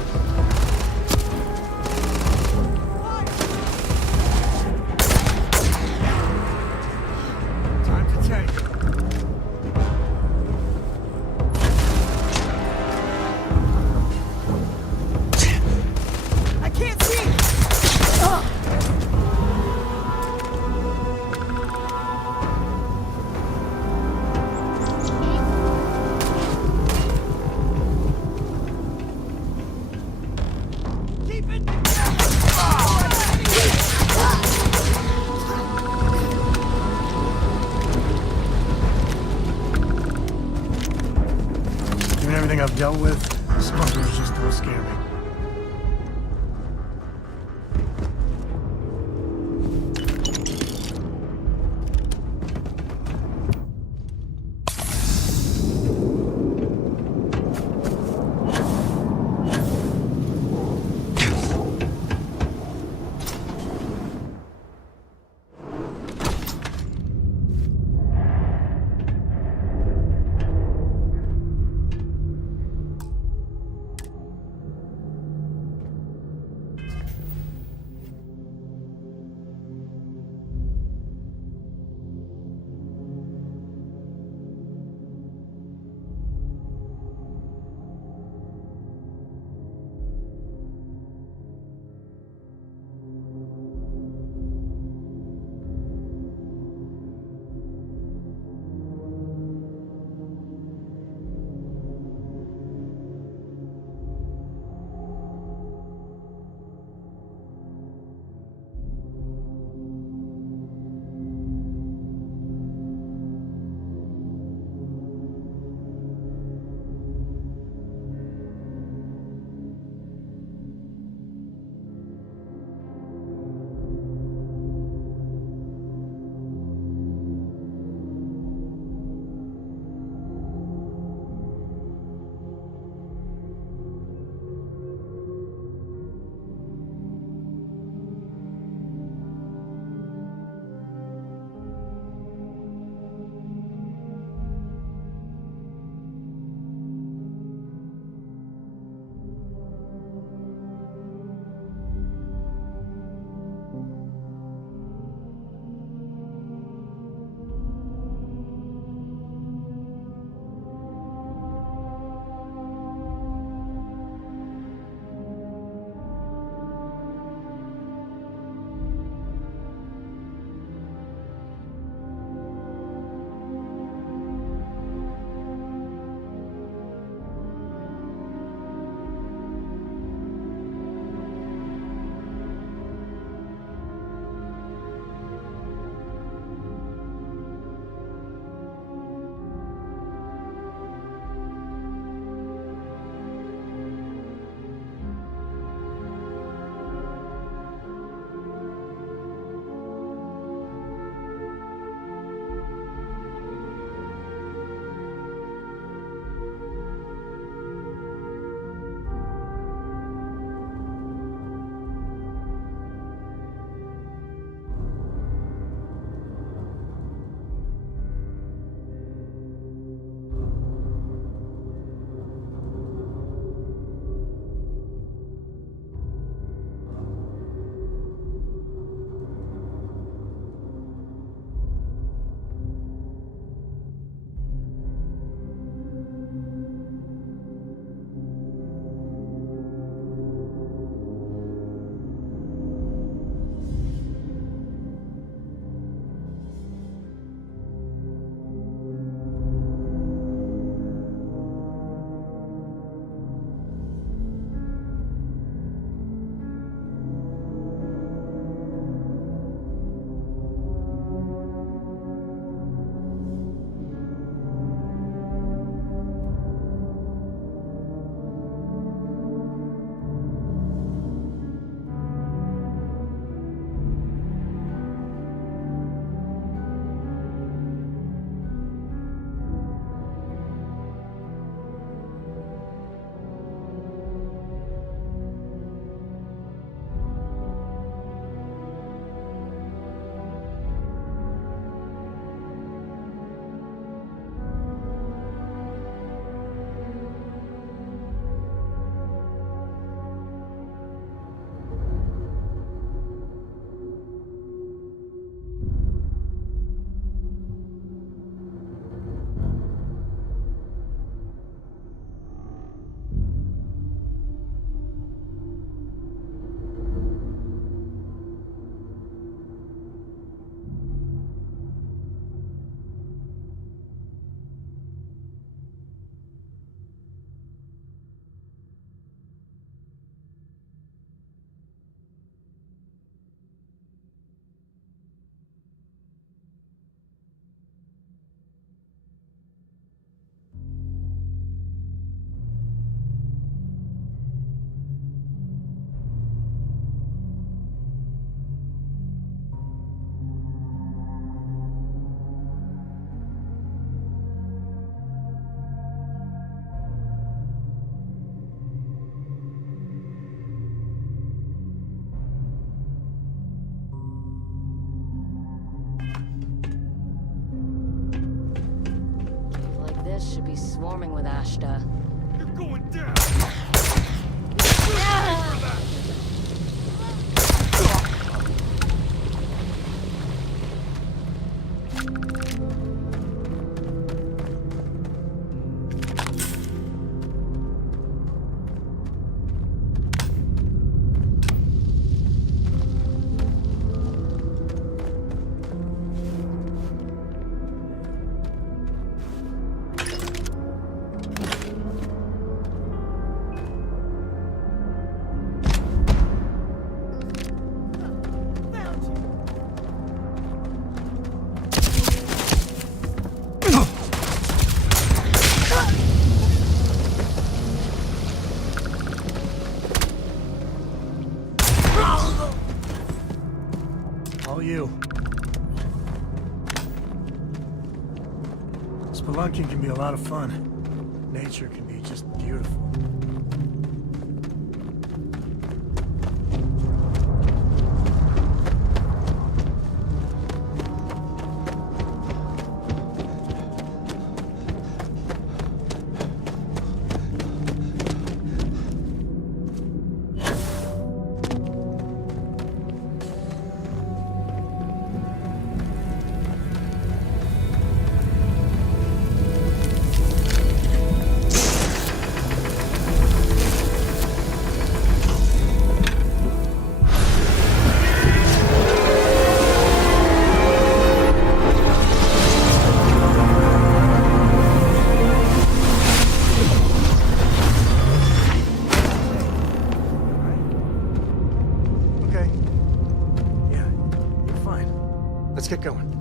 Time to take. I can't see! Given everything I've dealt with, smugglers just don't scare me. freeforming with Ashta. You're going down! Spelunking can be a lot of fun. Nature can be just beautiful. Let's get going.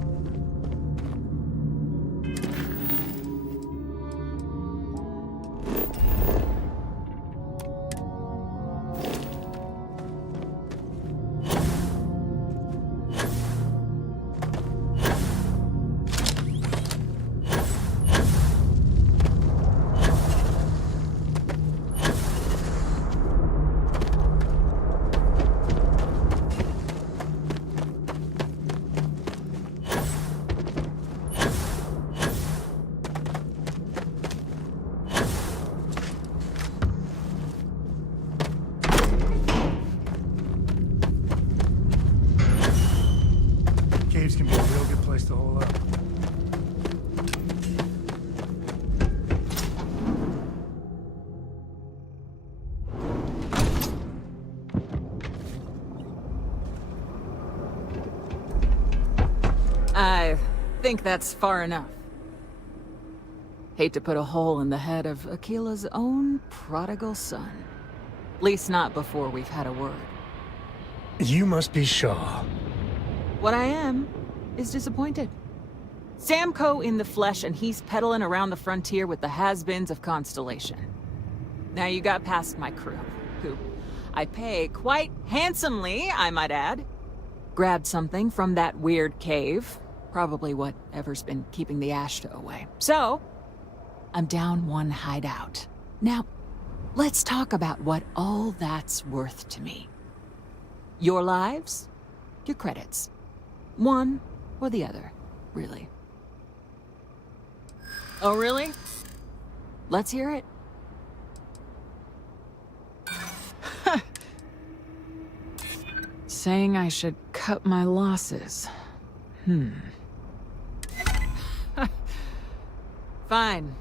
Caves can be a real good place to hole up. I think that's far enough. Hate to put a hole in the head of Akila's own prodigal son. At least not before we've had a word. You must be Shaw. What I am is disappointed. Samco in the flesh, and he's peddling around the frontier with the has-beens of Constellation. Now you got past my crew, who I pay quite handsomely, I might add. Grabbed something from that weird cave. Probably whatever's been keeping the Ashta away. So, I'm down one hideout. Now, let's talk about what all that's worth to me. Your lives, your credits. One or the other, really. Oh, really? Let's hear it. Saying I should cut my losses. Fine.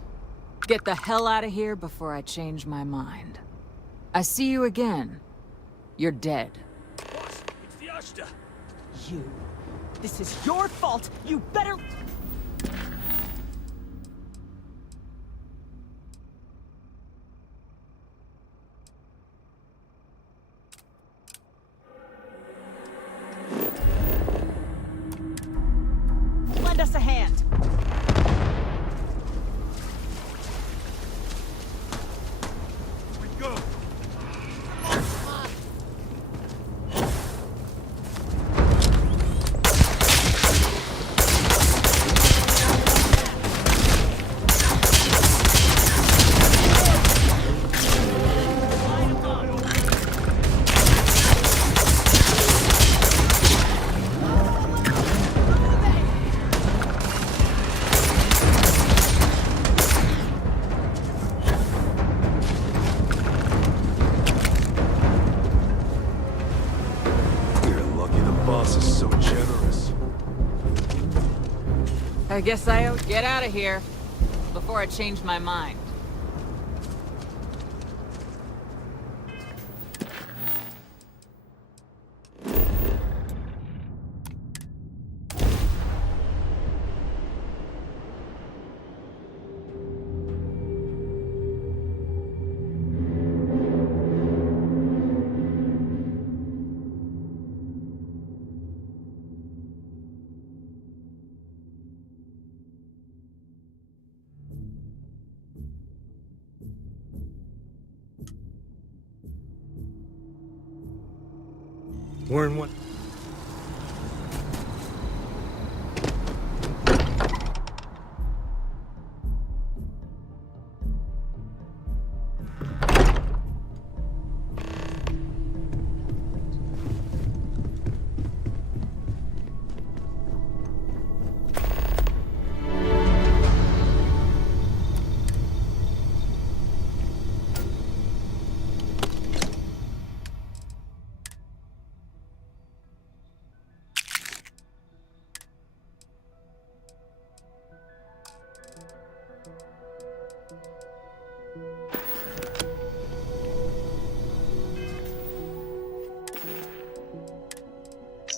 Get the hell out of here before I change my mind. I see you again. You're dead. Boss, it's the Ashta. You. This is your fault. You better... Lend us a hand. Here we go. I guess I'll get out of here before I change my mind. We're in what?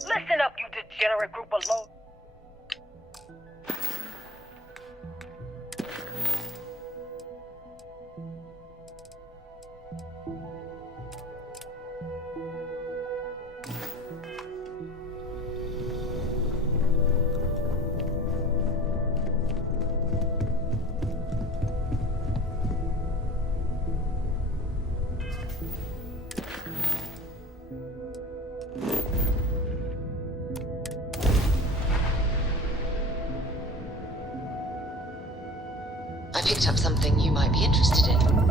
Listen up, you degenerate group of low... I picked up something you might be interested in.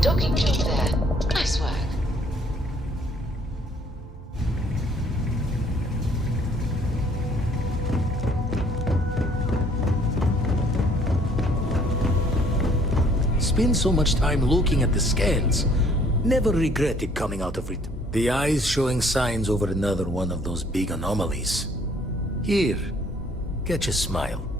Docking job there. Nice work. Spend so much time looking at the scans. Never regretted coming out of it. The eyes showing signs over another one of those big anomalies. Here, catch a smile.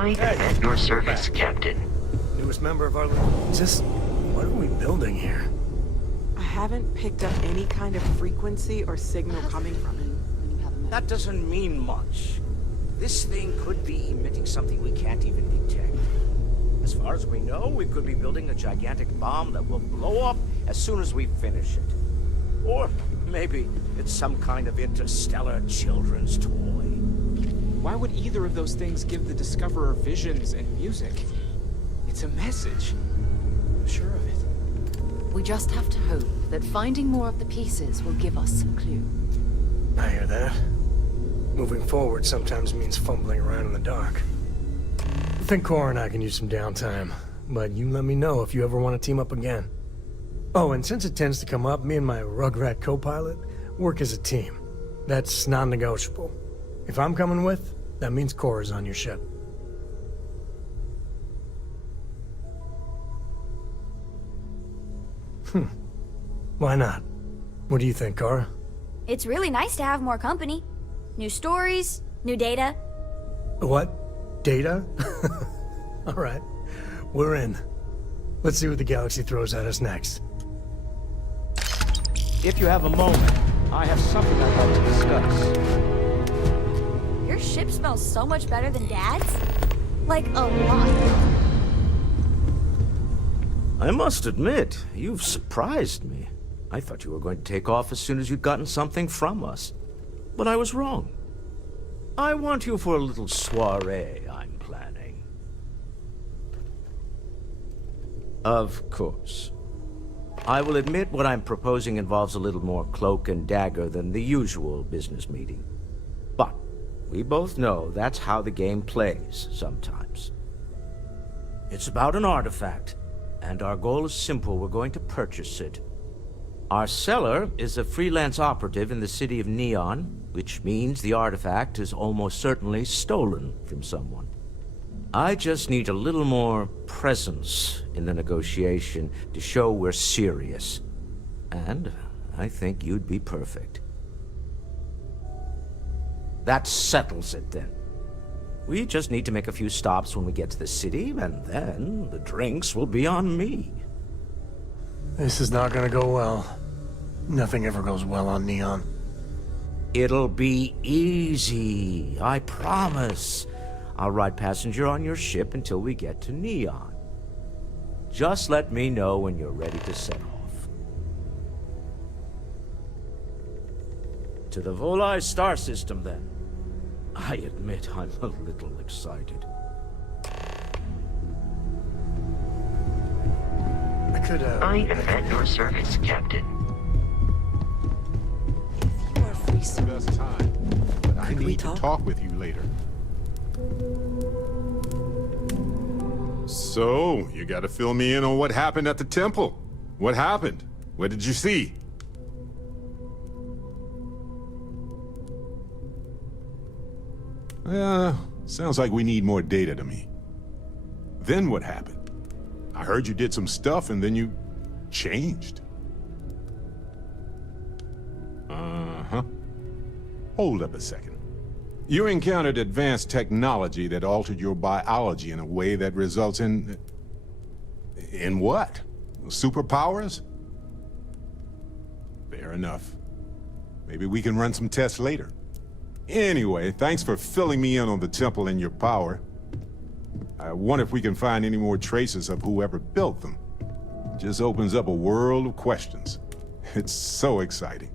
I am at your service, Captain. Newest member of our... Just... what are we building here? I haven't picked up any kind of frequency or signal coming from it. That doesn't mean much. This thing could be emitting something we can't even detect. As far as we know, we could be building a gigantic bomb that will blow up as soon as we finish it. Or maybe it's some kind of interstellar children's toy. Why would either of those things give the Discoverer visions and music? It's a message. I'm sure of it. We just have to hope that finding more of the pieces will give us some clue. I hear that. Moving forward sometimes means fumbling around in the dark. I think Cora and I can use some downtime, but you let me know if you ever want to team up again. Oh, and since it tends to come up, me and my Rugrat co-pilot work as a team. That's non-negotiable. If I'm coming with, that means Cora's on your ship. Why not? What do you think, Cora? It's really nice to have more company. New stories, new data. What? Data? All right. We're in. Let's see what the galaxy throws at us next. If you have a moment, I have something I'd like to discuss. Your ship smells so much better than Dad's. Like, a lot. I must admit, you've surprised me. I thought you were going to take off as soon as you'd gotten something from us. But I was wrong. I want you for a little soiree I'm planning. Of course. I will admit what I'm proposing involves a little more cloak and dagger than the usual business meeting. But we both know that's how the game plays sometimes. It's about an artifact, and our goal is simple. We're going to purchase it. Our seller is a freelance operative in the city of Neon, which means the artifact is almost certainly stolen from someone. I just need a little more presence in the negotiation to show we're serious. And I think you'd be perfect. That settles it then. We just need to make a few stops when we get to the city, and then the drinks will be on me. This is not gonna go well. Nothing ever goes well on Neon. It'll be easy, I promise. I'll ride passenger on your ship until we get to Neon. Just let me know when you're ready to set off. To the Volai star system, then. I admit I'm a little excited. I am at your service, Captain. You are free soon. Best time, but I need to talk with you later. So, you gotta fill me in on what happened at the temple. What happened? What did you see? Sounds like we need more data to me. Then what happened? I heard you did some stuff and then you changed. Uh-huh. Hold up a second. You encountered advanced technology that altered your biology in a way that results in... In what? Superpowers? Fair enough. Maybe we can run some tests later. Anyway, thanks for filling me in on the temple and your power. I wonder if we can find any more traces of whoever built them. Just opens up a world of questions. It's so exciting.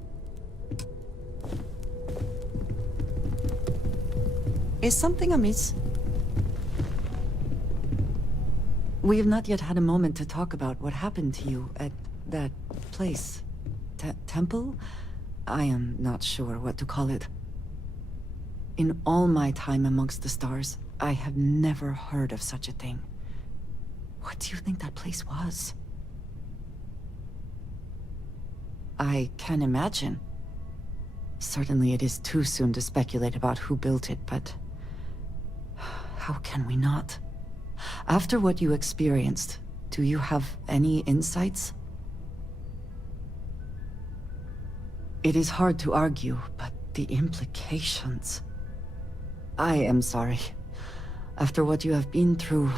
Is something amiss? We have not yet had a moment to talk about what happened to you at that place. Temple? I am not sure what to call it. In all my time amongst the stars, I have never heard of such a thing. What do you think that place was? I can imagine. Certainly it is too soon to speculate about who built it, but... how can we not? After what you experienced, do you have any insights? It is hard to argue, but the implications... I am sorry. After what you have been through,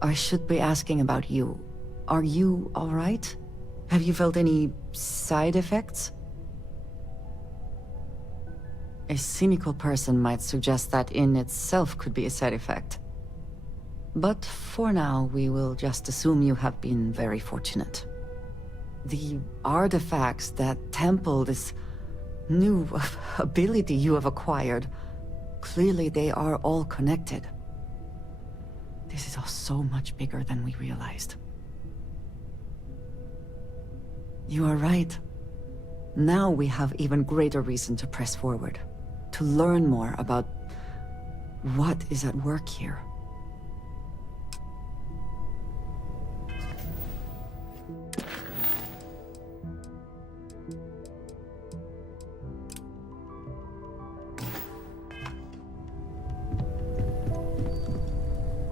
I should be asking about you. Are you all right? Have you felt any side effects? A cynical person might suggest that in itself could be a side effect. But for now, we will just assume you have been very fortunate. The artifacts, that temple, this new ability you have acquired, clearly they are all connected. This is all so much bigger than we realized. You are right. Now we have even greater reason to press forward, to learn more about what is at work here.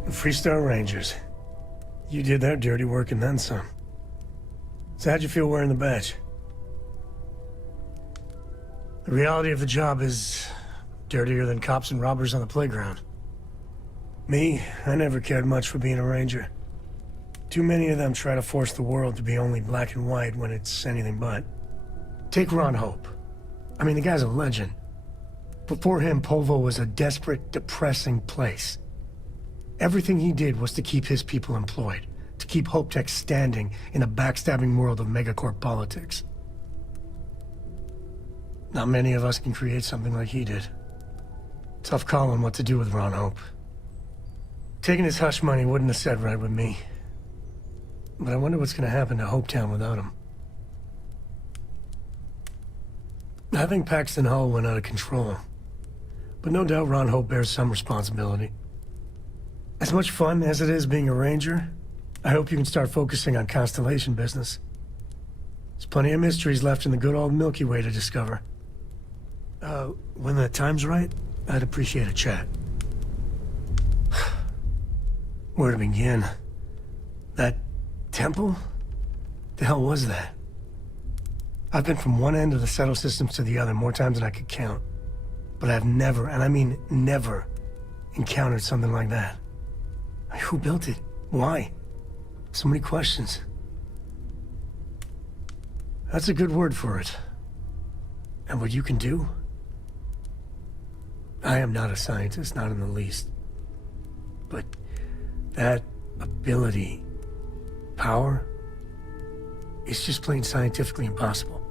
Freestar Rangers. You did their dirty work and then some. So how'd you feel wearing the badge? The reality of the job is dirtier than cops and robbers on the playground. Me, I never cared much for being a ranger. Too many of them try to force the world to be only black and white when it's anything but. Take Ron Hope. I mean, the guy's a legend. Before him, Polvo was a desperate, depressing place. Everything he did was to keep his people employed, to keep Hope Tech standing in a backstabbing world of megacorp politics. Not many of us can create something like he did. Tough call on what to do with Ron Hope. Taking his hush money wouldn't have sat right with me. But I wonder what's gonna happen to Hopetown without him. I think Paxton Hall went out of control. But no doubt Ron Hope bears some responsibility. As much fun as it is being a ranger, I hope you can start focusing on Constellation business. There's plenty of mysteries left in the good old Milky Way to discover. When the time's right, I'd appreciate a chat. Where to begin? That temple? The hell was that? I've been from one end of the settle systems to the other more times than I could count. But I've never, and I mean never, encountered something like that. Who built it? Why? So many questions. That's a good word for it. And what you can do? I am not a scientist, not in the least. But that ability, power, it's just plain scientifically impossible.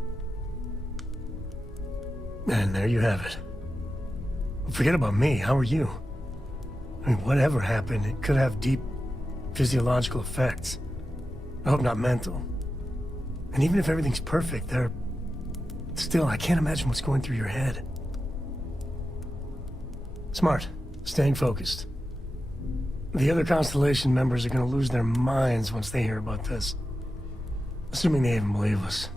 And there you have it. Forget about me, how are you? I mean, whatever happened, it could have deep physiological effects. I hope not mental. And even if everything's perfect, still, I can't imagine what's going through your head. Smart. Staying focused. The other Constellation members are gonna lose their minds once they hear about this. Assuming they even believe us.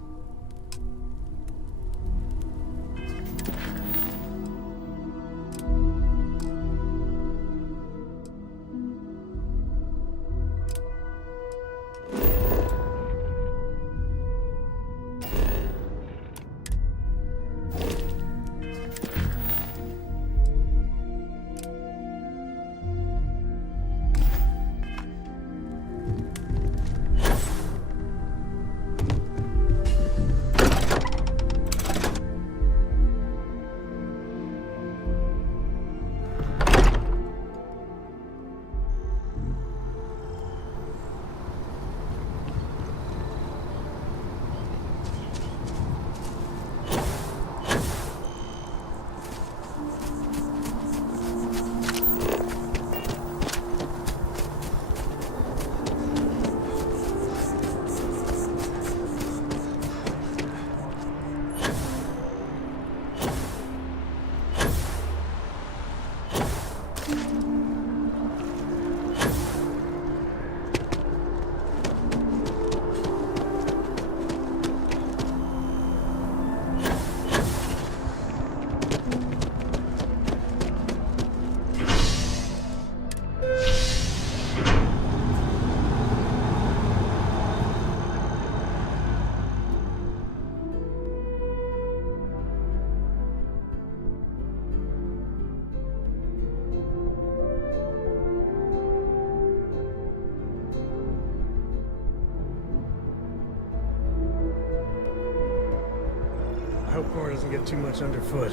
hope Cora doesn't get too much underfoot.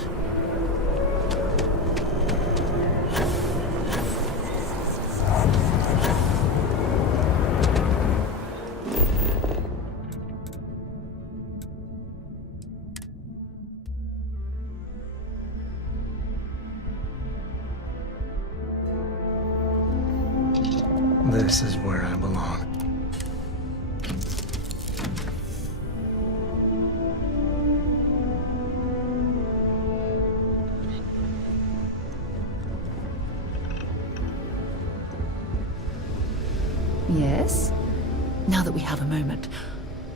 This is where I belong. Yes? Now that we have a moment,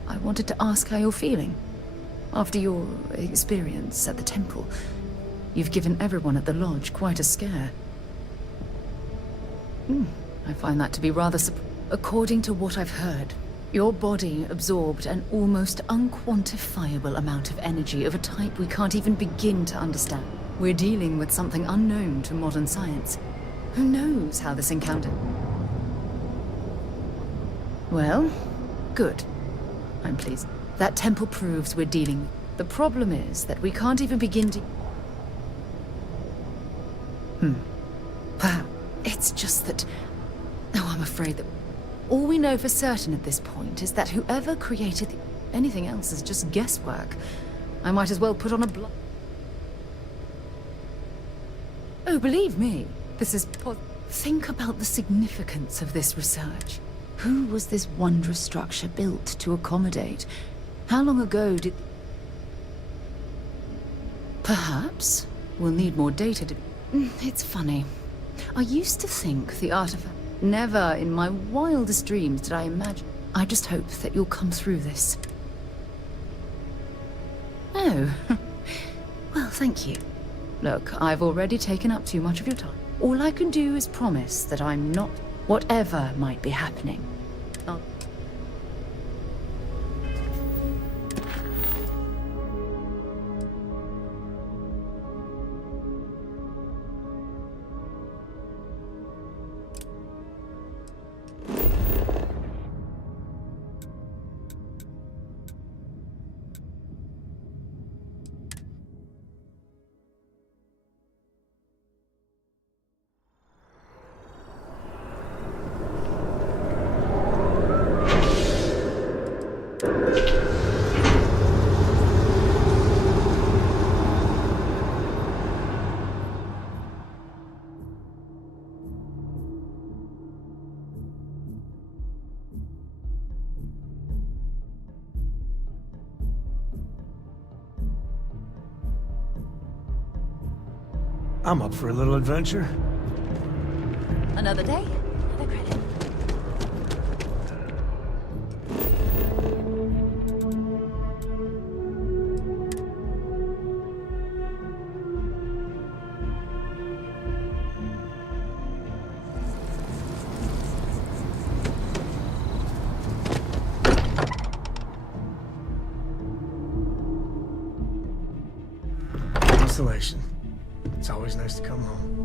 I wanted to ask how you're feeling. After your experience at the temple, you've given everyone at the lodge quite a scare. I find that to be rather according to what I've heard, your body absorbed an almost unquantifiable amount of energy of a type we can't even begin to understand. We're dealing with something unknown to modern science. Who knows how this encounter... Well, good. I'm pleased. That temple proves we're dealing. The problem is that we can't even begin to... Perhaps it's just that... Oh, I'm afraid that... All we know for certain at this point is that whoever created anything else is just guesswork. I might as well put on a Oh, believe me, this is... Think about the significance of this research. Who was this wondrous structure built to accommodate? How long ago did... Perhaps we'll need more data to... It's funny. I used to think the artifact... Never in my wildest dreams did I imagine... I just hope that you'll come through this. Oh. Well, thank you. Look, I've already taken up too much of your time. All I can do is promise that I'm not... Whatever might be happening. I'm up for a little adventure. Another day, another credit. Isolation. It's always nice to come home.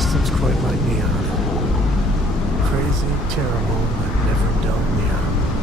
system's quite like neon. Crazy, terrible, but never dull neon.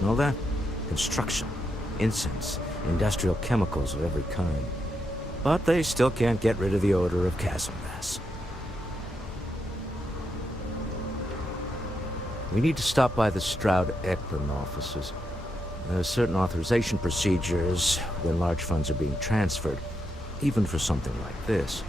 Smell that? Construction, incense, industrial chemicals of every kind. But they still can't get rid of the odor of castle gas. We need to stop by the Stroud-Eklund offices. There are certain authorization procedures when large funds are being transferred, even for something like this.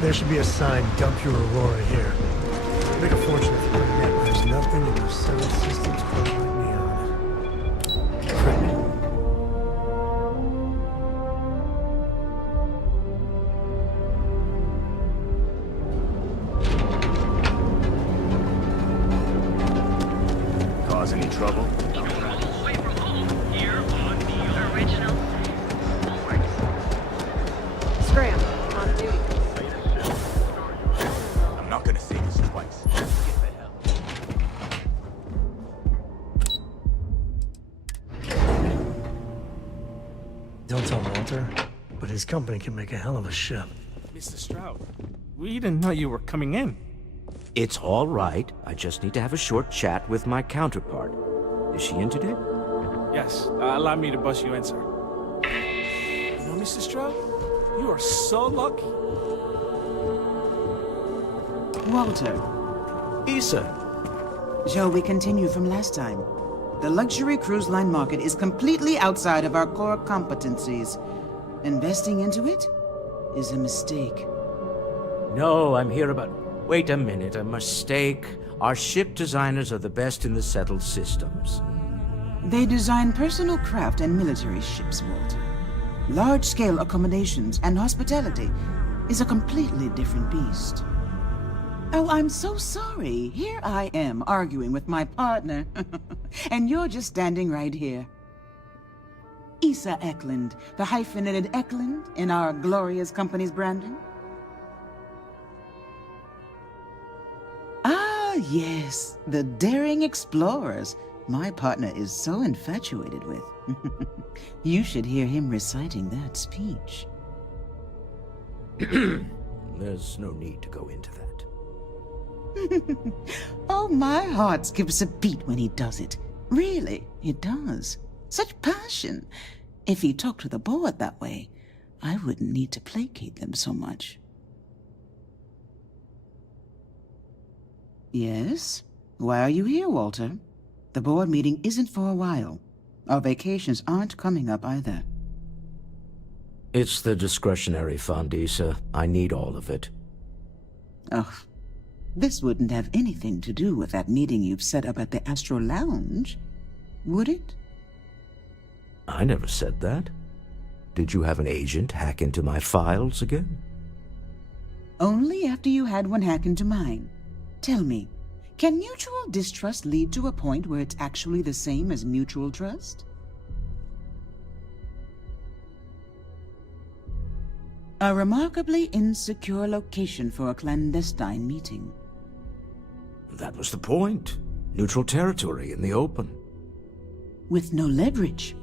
There should be a sign, dump your Aurora here. Make a fortune if you bring that. There's nothing in those 7 systems quite like neon. Friend. Cause any trouble? Scram, on duty. I'm not gonna say this twice. Don't tell Walter, but his company can make a hell of a ship. Mr. Stroud, we didn't know you were coming in. It's all right. I just need to have a short chat with my counterpart. Is she in today? Yes, allow me to bust you in, sir. You know, Mr. Stroud, you are so lucky. Walter. Issa. Shall we continue from last time? The luxury cruise line market is completely outside of our core competencies. Investing into it is a mistake. No, I'm here about... Wait a minute, a mistake. Our ship designers are the best in the settled systems. They design personal craft and military ships, Walter. Large-scale accommodations and hospitality is a completely different beast. Oh, I'm so sorry. Here I am arguing with my partner. And you're just standing right here. Issa Eklund, the hyphenated Eklund in our glorious company's branding. Ah, yes, the daring explorers my partner is so infatuated with. You should hear him reciting that speech. There's no need to go into that. Oh, my heart skips a beat when he does it. Really, it does. Such passion. If he talked to the board that way, I wouldn't need to placate them so much. Yes? Why are you here, Walter? The board meeting isn't for a while. Our vacations aren't coming up either. It's the discretionary fund, Issa. I need all of it. Oh, this wouldn't have anything to do with that meeting you've set up at the Astro Lounge, would it? I never said that. Did you have an agent hack into my files again? Only after you had one hack into mine. Tell me, can mutual distrust lead to a point where it's actually the same as mutual trust? A remarkably insecure location for a clandestine meeting. That was the point. Neutral territory in the open. With no leverage.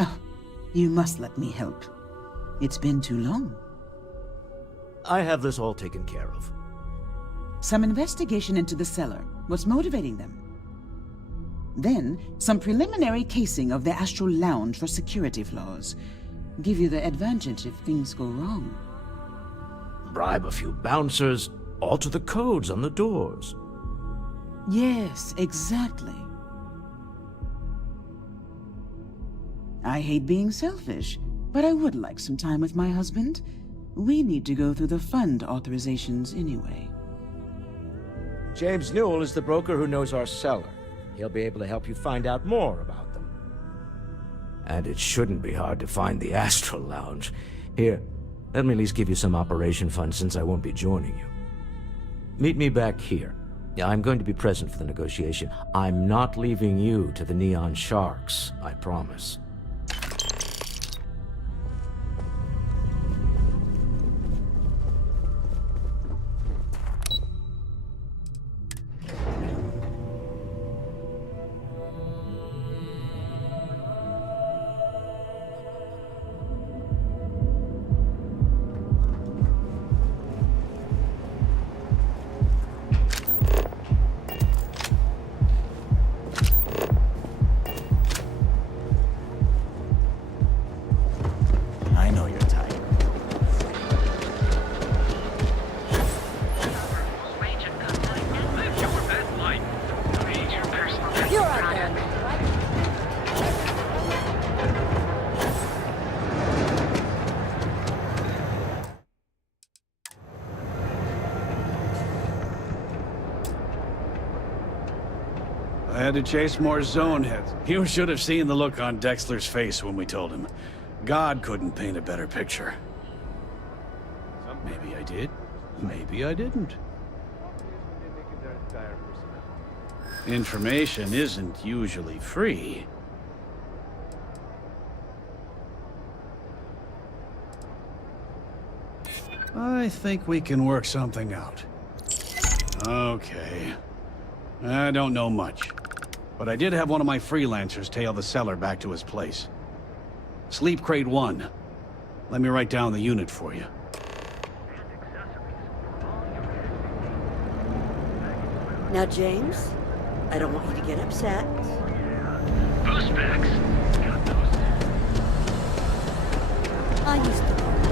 Oh, you must let me help. It's been too long. I have this all taken care of. Some investigation into the cellar. What's motivating them? Then, some preliminary casing of the Astral Lounge for security flaws. Give you the advantage if things go wrong. Bribe a few bouncers, alter the codes on the doors. Yes, exactly. I hate being selfish, but I would like some time with my husband. We need to go through the fund authorizations anyway. James Newell is the broker who knows our cellar. He'll be able to help you find out more about them. And it shouldn't be hard to find the Astral Lounge. Here, let me at least give you some operation funds since I won't be joining you. Meet me back here. I'm going to be present for the negotiation. I'm not leaving you to the Neon Sharks, I promise. Had to chase more zone heads. You should have seen the look on Dexter's face when we told him. God couldn't paint a better picture. Maybe I did. Maybe I didn't. Information isn't usually free. I think we can work something out. Okay. I don't know much, but I did have one of my freelancers tail the seller back to his place. Sleep Crate 1. Let me write down the unit for you. Now, James, I don't want you to get upset. Boost packs. Got those. I used to know that.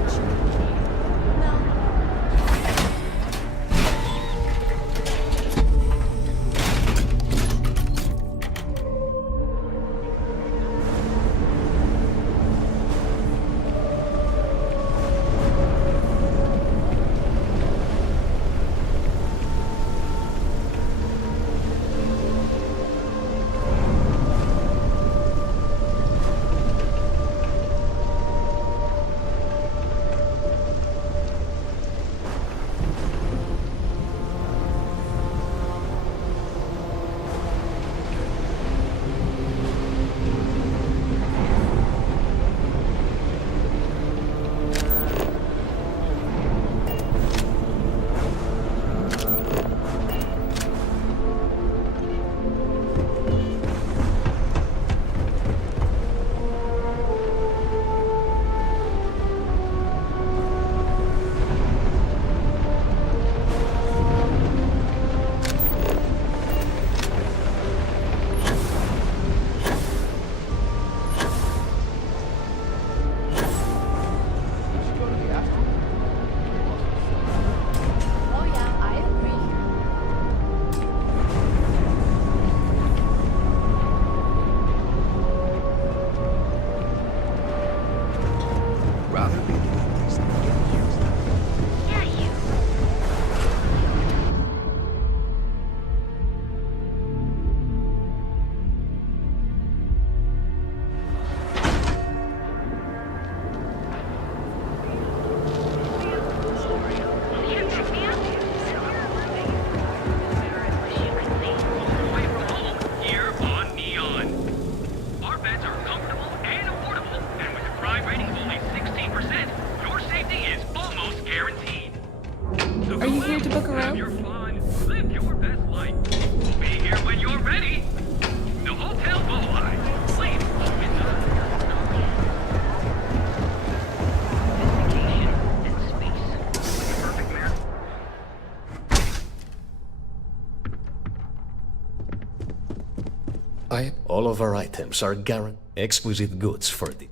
All of our items are guaranteed exquisite goods for the...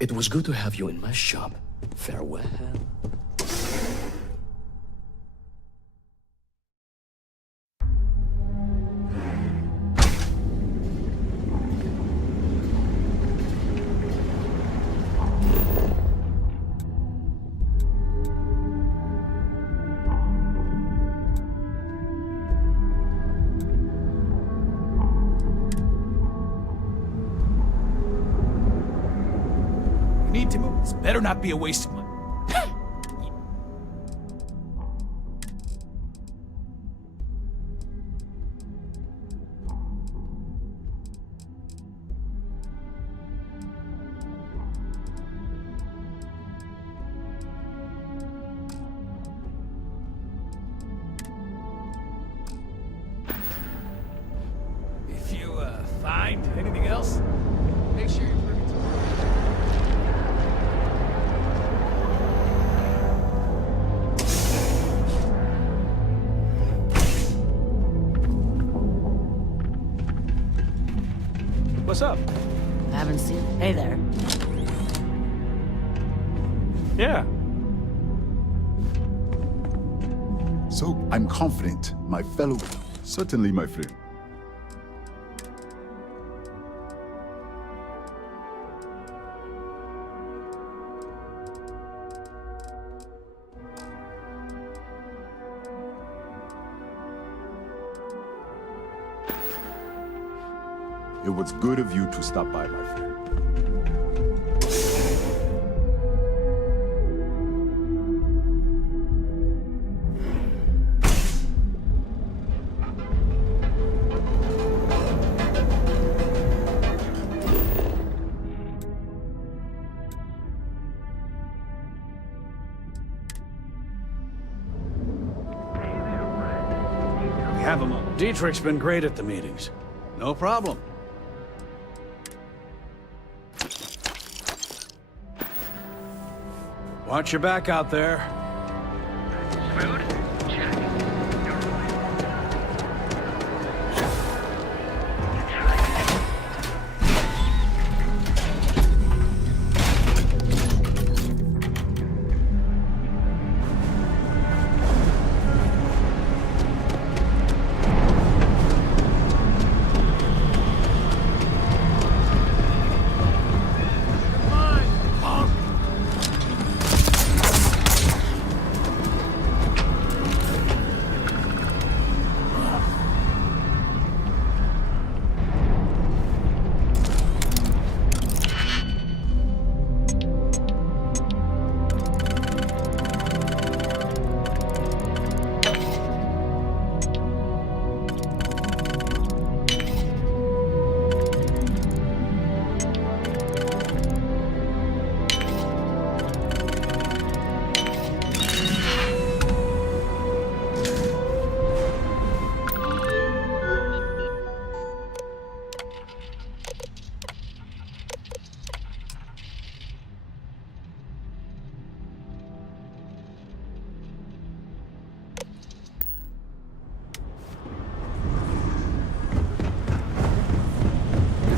It was good to have you in my shop. Farewell. Need to move. This better not be a waste of money. If you find anything else, make sure you bring it to me. What's up? Haven't seen. Hey there. Yeah. So I'm confident, my fellow... Certainly, my friend. It was good of you to stop by, my friend. We have him up. Dietrich's been great at the meetings. No problem. Watch your back out there. Food? Check.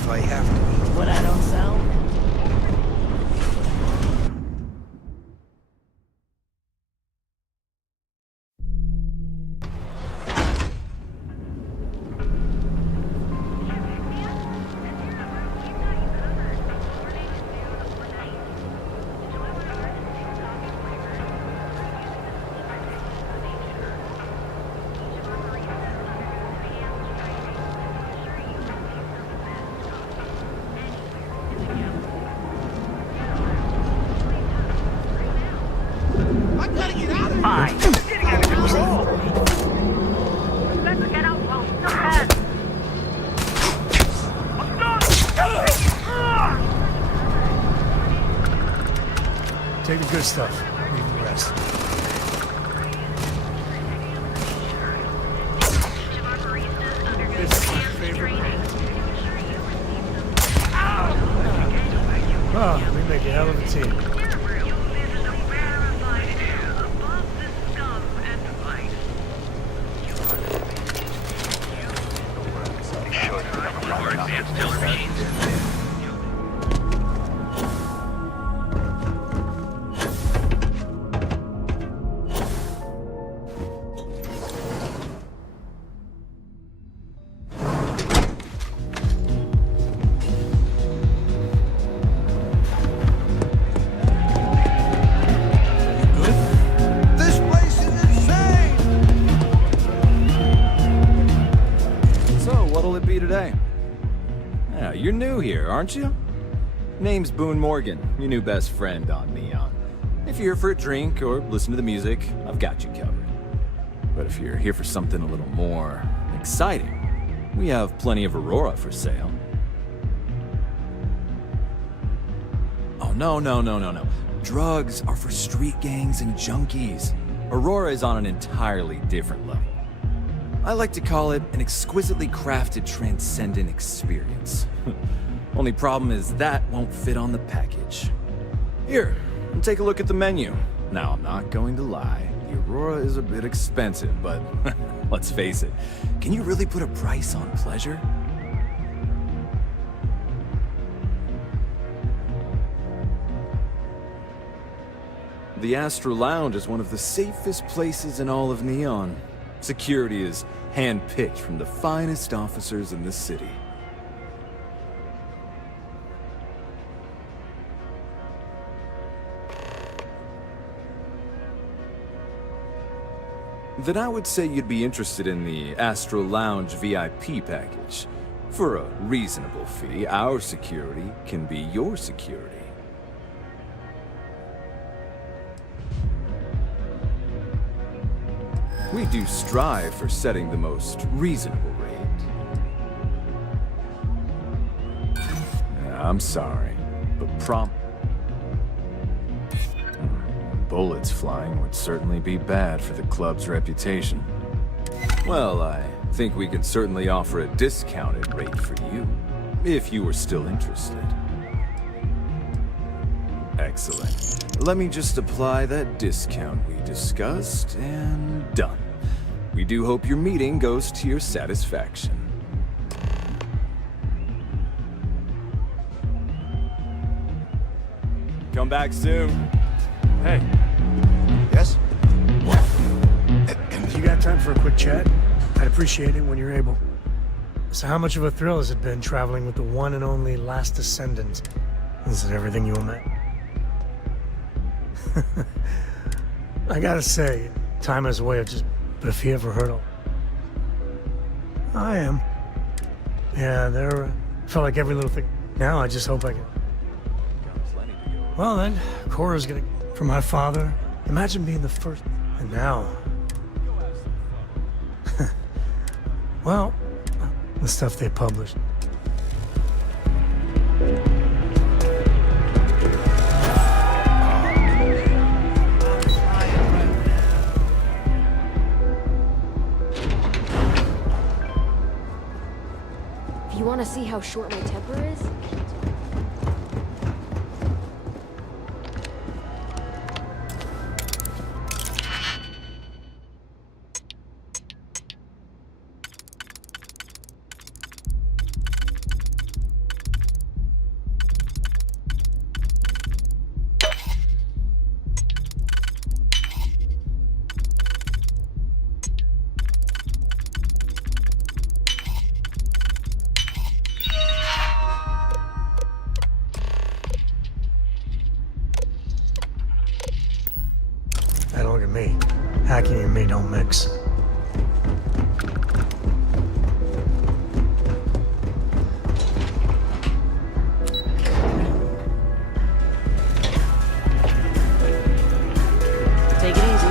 I have to eat what I don't sell. Take the good stuff, leave the rest. This is my favorite band. Oh, we make a hell of a team. You're new here, aren't you? Name's Boone Morgan, your new best friend on Neon. If you're here for a drink or listen to the music, I've got you covered. But if you're here for something a little more exciting, we have plenty of Aurora for sale. Oh, no. Drugs are for street gangs and junkies. Aurora is on an entirely different level. I like to call it an exquisitely crafted, transcendent experience. Only problem is that won't fit on the package. Here, take a look at the menu. Now, I'm not going to lie. The Aurora is a bit expensive, but let's face it. Can you really put a price on pleasure? The Astral Lounge is one of the safest places in all of Neon. Security is hand-picked from the finest officers in the city. Then I would say you'd be interested in the Astral Lounge VIP package. For a reasonable fee, our security can be your security. We do strive for setting the most reasonable rate. I'm sorry, but bullets flying would certainly be bad for the club's reputation. Well, I think we can certainly offer a discounted rate for you, if you were still interested. Excellent. Let me just apply that discount we discussed, and done. We do hope your meeting goes to your satisfaction. Come back soon. Hey. Yes? You got time for a quick chat? I'd appreciate it when you're able. So how much of a thrill has it been traveling with the one and only last descendant? Is it everything you imagine? I gotta say, time has a way of just... But if you ever heard of... I am. Yeah, there felt like every little thing. Now I just hope I can... Well then, Cora's gonna... For my father, imagine being the first... And now... Well, the stuff they published. If you want to see how short my temper is... Don't look at me. Hacking and me don't mix. Take it easy.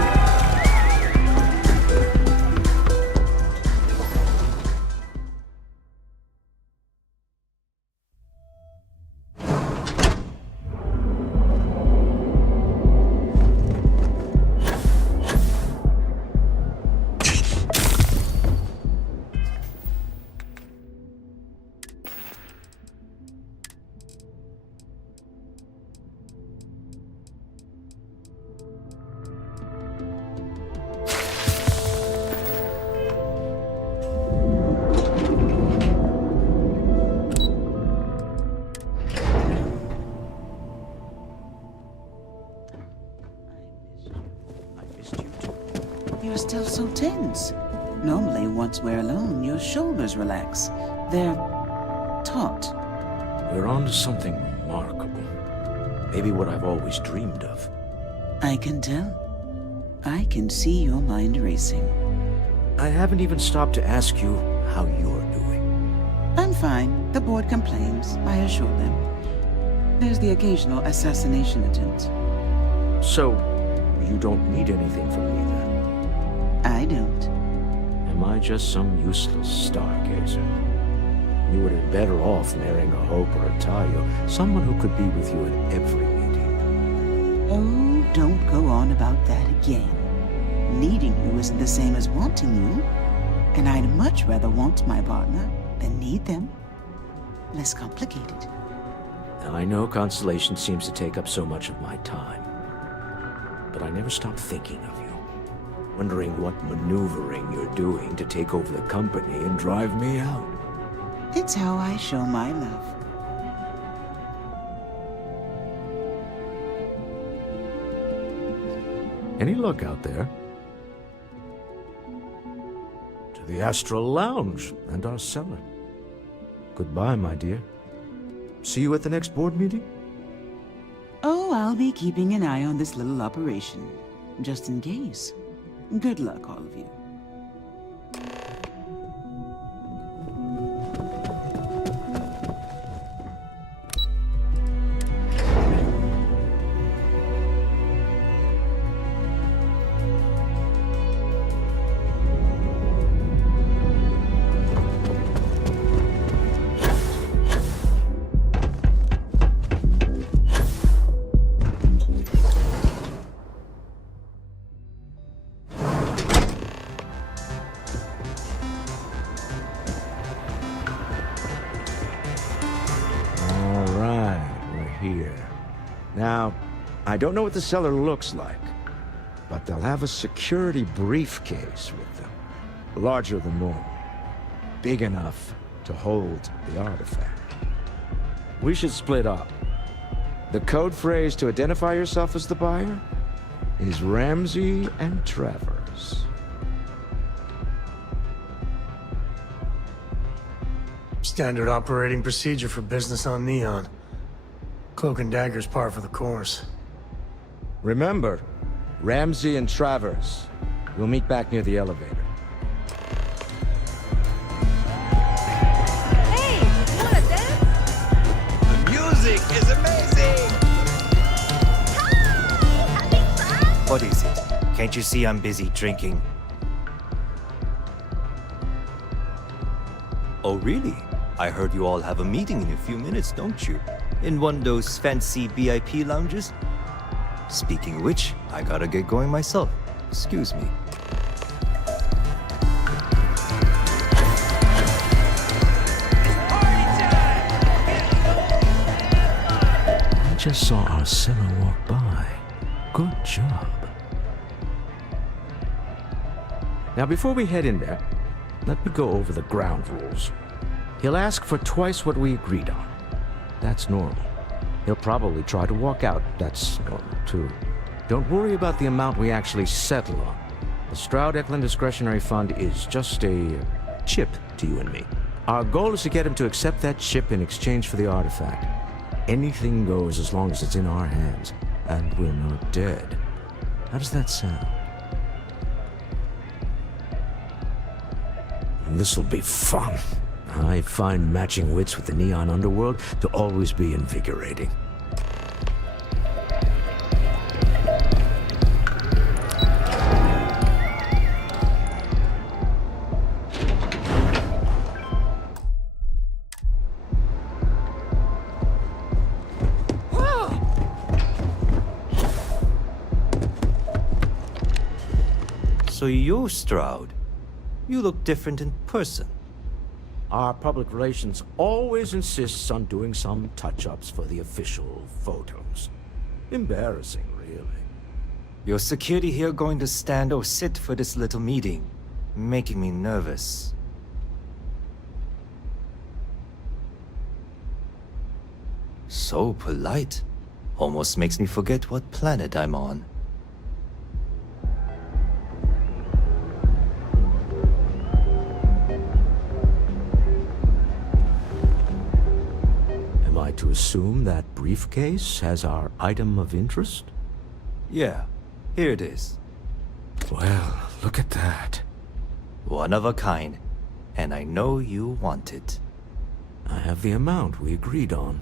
You're still so tense. Normally, once we're alone, your shoulders relax. They're taut. We're on to something remarkable. Maybe what I've always dreamed of. I can tell. I can see your mind racing. I haven't even stopped to ask you how you're doing. I'm fine. The board complains, I assure them. There's the occasional assassination attempt. So, you don't need anything from me then? I don't. Am I just some useless stargazer? You would have been better off marrying a Hope or a Tayo, someone who could be with you at every meeting. Oh, don't go on about that again. Needing you isn't the same as wanting you. And I'd much rather want my partner than need them. Less complicated. I know Constellation seems to take up so much of my time. But I never stop thinking of you. Wondering what maneuvering you're doing to take over the company and drive me out. It's how I show my love. Any luck out there? To the Astral Lounge and our cellar. Goodbye, my dear. See you at the next board meeting? Oh, I'll be keeping an eye on this little operation, just in case. Good luck, all of you. Now, I don't know what the cellar looks like, but they'll have a security briefcase with them. Larger than normal. Big enough to hold the artifact. We should split up. The code phrase to identify yourself as the buyer is Ramsey and Travers. Standard operating procedure for business on Neon. Cloak and dagger's par for the course. Remember, Ramsey and Travers. We'll meet back near the elevator. Hey, you wanna dance? The music is amazing! What is it? Can't you see I'm busy drinking? Oh, really? I heard you all have a meeting in a few minutes, don't you? In one of those fancy VIP lounges? Speaking of which, I gotta get going myself. Excuse me. I just saw our cellar walk by. Good job. Now, before we head in there, let me go over the ground rules. He'll ask for twice what we agreed on. That's normal. He'll probably try to walk out. That's normal, too. Don't worry about the amount we actually settle on. The Stroud-Eklund Discretionary Fund is just a chip to you and me. Our goal is to get him to accept that chip in exchange for the artifact. Anything goes as long as it's in our hands, and we're not dead. How does that sound? This'll be fun. I find matching wits with the Neon Underworld to always be invigorating. So you're Stroud. You look different in person. Our public relations always insists on doing some touch-ups for the official photos. Embarrassing, really. Your security here going to stand or sit for this little meeting, making me nervous. So polite. Almost makes me forget what planet I'm on. To assume that briefcase has our item of interest? Yeah, here it is. Well, look at that. One of a kind, and I know you want it. I have the amount we agreed on.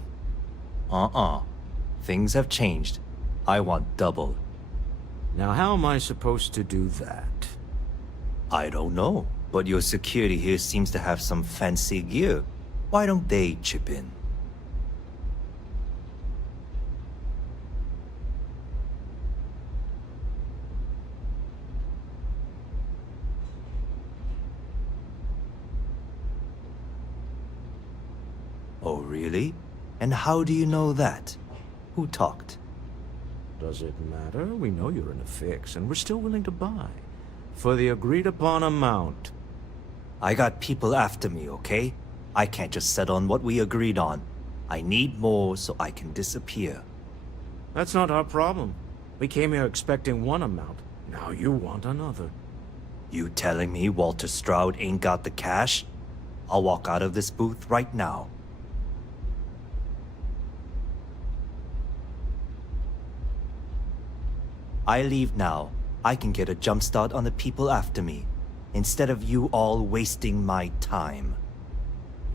Things have changed. I want double. Now how am I supposed to do that? I don't know, but your security here seems to have some fancy gear. Why don't they chip in? Oh, really? And how do you know that? Who talked? Does it matter? We know you're in a fix, and we're still willing to buy. For the agreed-upon amount. I got people after me, okay? I can't just settle on what we agreed on. I need more so I can disappear. That's not our problem. We came here expecting one amount, Now you want another. You telling me Walter Stroud ain't got the cash? I'll walk out of this booth right now. I leave now. I can get a jump start on the people after me, instead of you all wasting my time.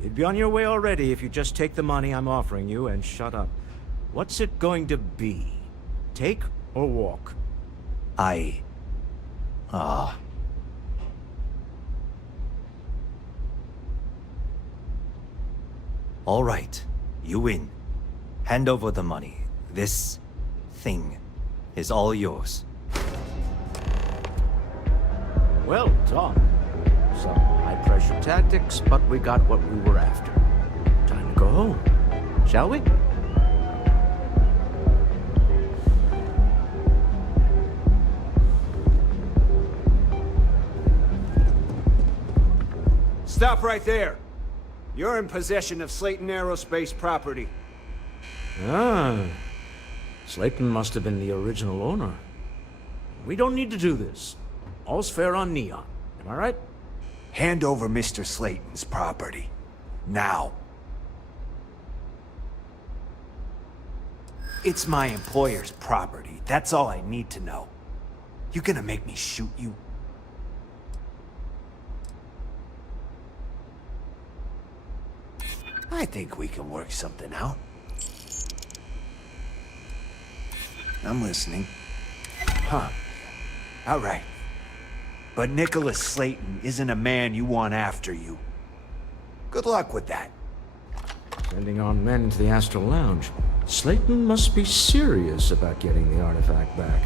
You'd be on your way already if you just take the money I'm offering you and shut up. What's it going to be? Take or walk? All right, you win. Hand over the money. This thing is all yours. Well done. Some high-pressure tactics, but we got what we were after. Time to go home, shall we? Stop right there. You're in possession of Slayton Aerospace property. Ah. Slayton must have been the original owner. We don't need to do this. All's fair on Neon. Am I right? Hand over Mr. Slayton's property. Now. It's my employer's property. That's all I need to know. You gonna make me shoot you? I think we can work something out. I'm listening. Huh. All right. But Nicholas Slayton isn't a man you want after you. Good luck with that. Sending on men into the Astral Lounge. Slayton must be serious about getting the artifact back.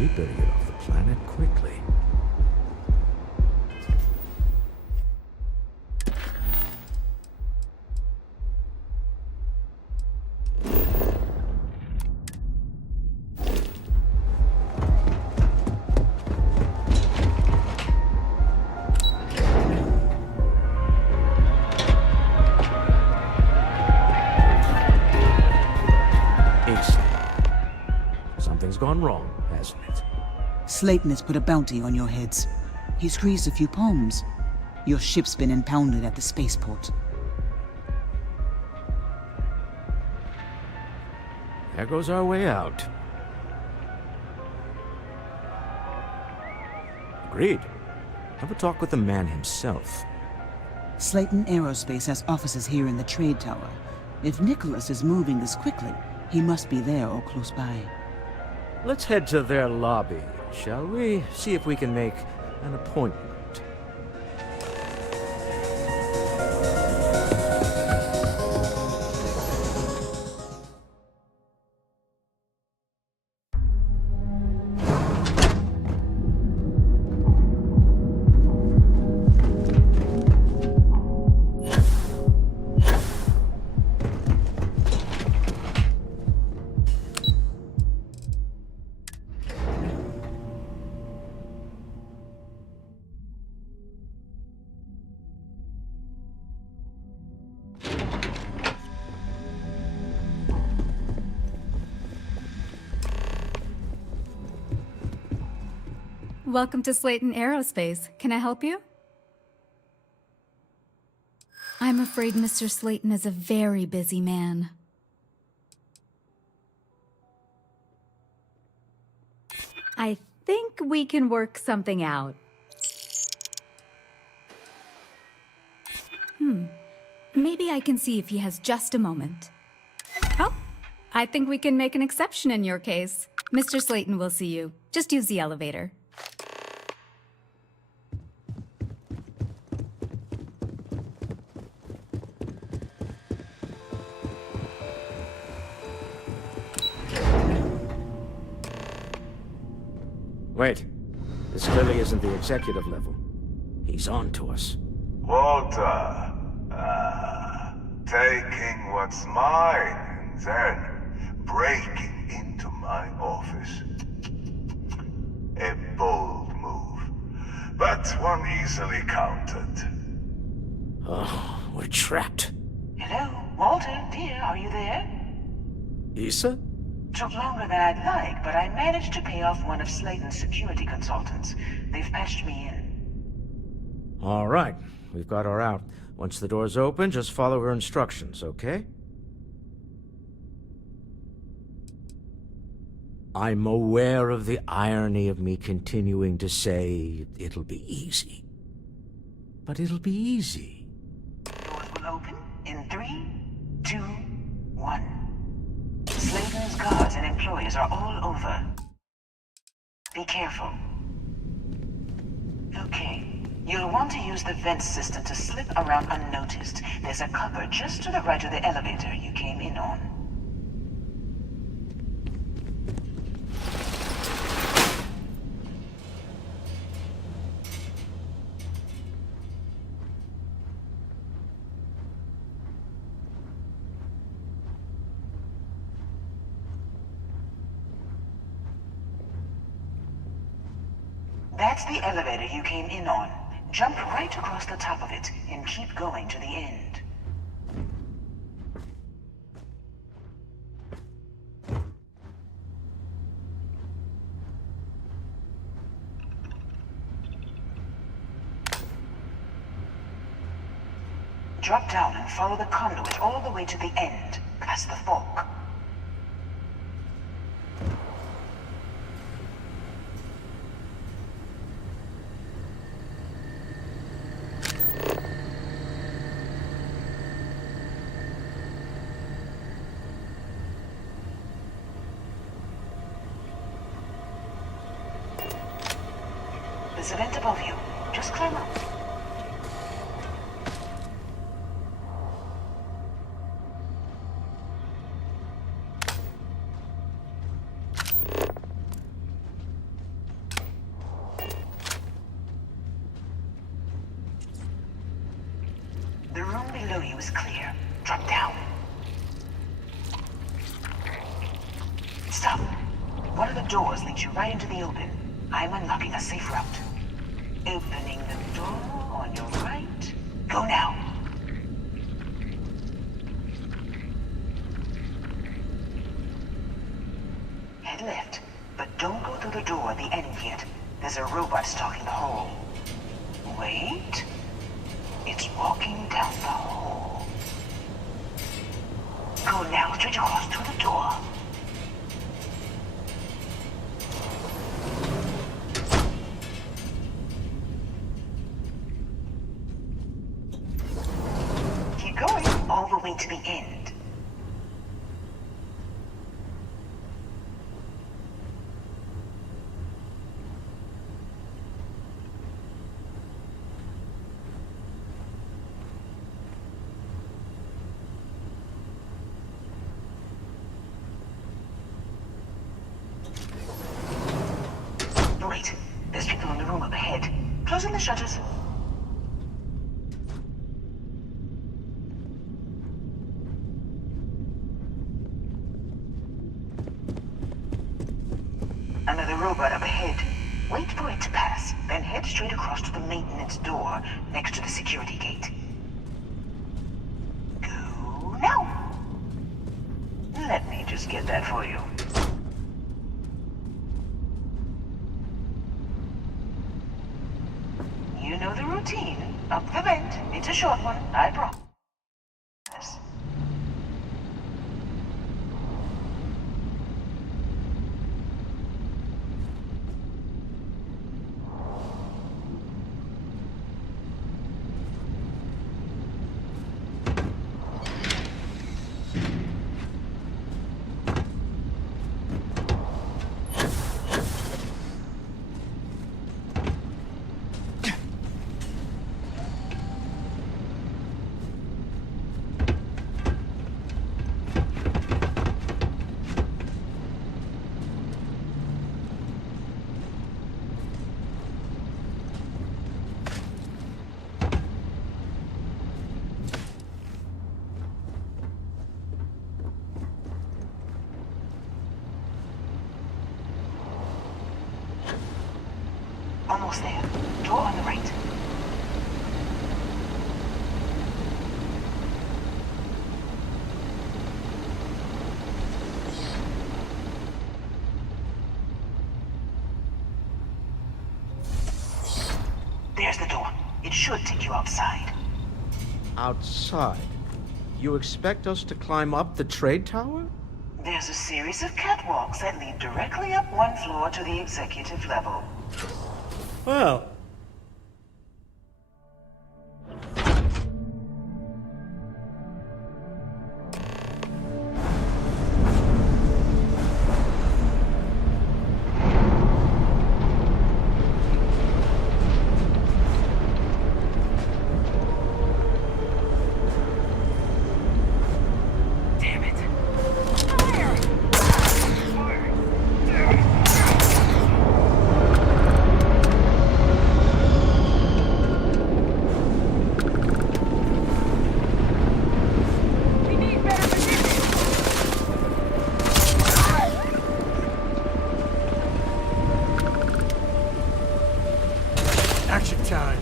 We better get off the planet quickly. Something's gone wrong, hasn't it? Slayton has put a bounty on your heads. He squeezed a few palms. Your ship's been impounded at the spaceport. There goes our way out. Agreed. Have a talk with the man himself. Slayton Aerospace has offices here in the trade tower. If Nicholas is moving this quickly, he must be there or close by. Let's head to their lobby, shall we? See if we can make an appointment. Welcome to Slayton Aerospace. Can I help you? I'm afraid Mr. Slayton is a very busy man. I think we can work something out. Maybe I can see if he has just a moment. Oh, I think we can make an exception in your case. Mr. Slayton will see you. Just use the elevator. Wait. This clearly isn't the executive level. He's on to us. Walter. Taking what's mine and then breaking into my office. A bold move, but one easily countered. Oh, we're trapped. Hello, Walter, dear, are you there? Issa? Took longer than I'd like, but I managed to pay off one of Slayton's security consultants. They've patched me in. All right, we've got her out. Once the door's open, just follow her instructions, okay? I'm aware of the irony of me continuing to say it'll be easy. But it'll be easy. Doors will open in 3, 2, 1. Slayton's guards and employees are all over. Be careful. Okay. You'll want to use the vent system to slip around unnoticed. There's a cupboard just to the right of the elevator you came in on. That's the elevator you came in on. Jump right across the top of it and keep going to the end. Drop down and follow the conduit all the way to the end, past the fork. There's a vent above you. Just climb up. The room below you is clear. Drop down. Stop. One of the doors leads you right into the open. I'm unlocking a safe route. Opening the door on your right. Go now. Head left, but don't go through the door at the end yet. There's a robot stalking the hole. Wait. It's walking down the hole. Go now, straight across through the door. All the way to the end. Wait, there's people in the room up ahead. Closing the shutters. Another robot up ahead. Wait for it to pass, then head straight across to the maintenance door next to the security gate. Go now! Let me just get that for you. You know the routine. Up the vent. It's a short one, I promise. Almost there. Door on the right. There's the door. It should take you outside. Outside? You expect us to climb up the trade tower? There's a series of catwalks that lead directly up one floor to the executive level. Well... Action time.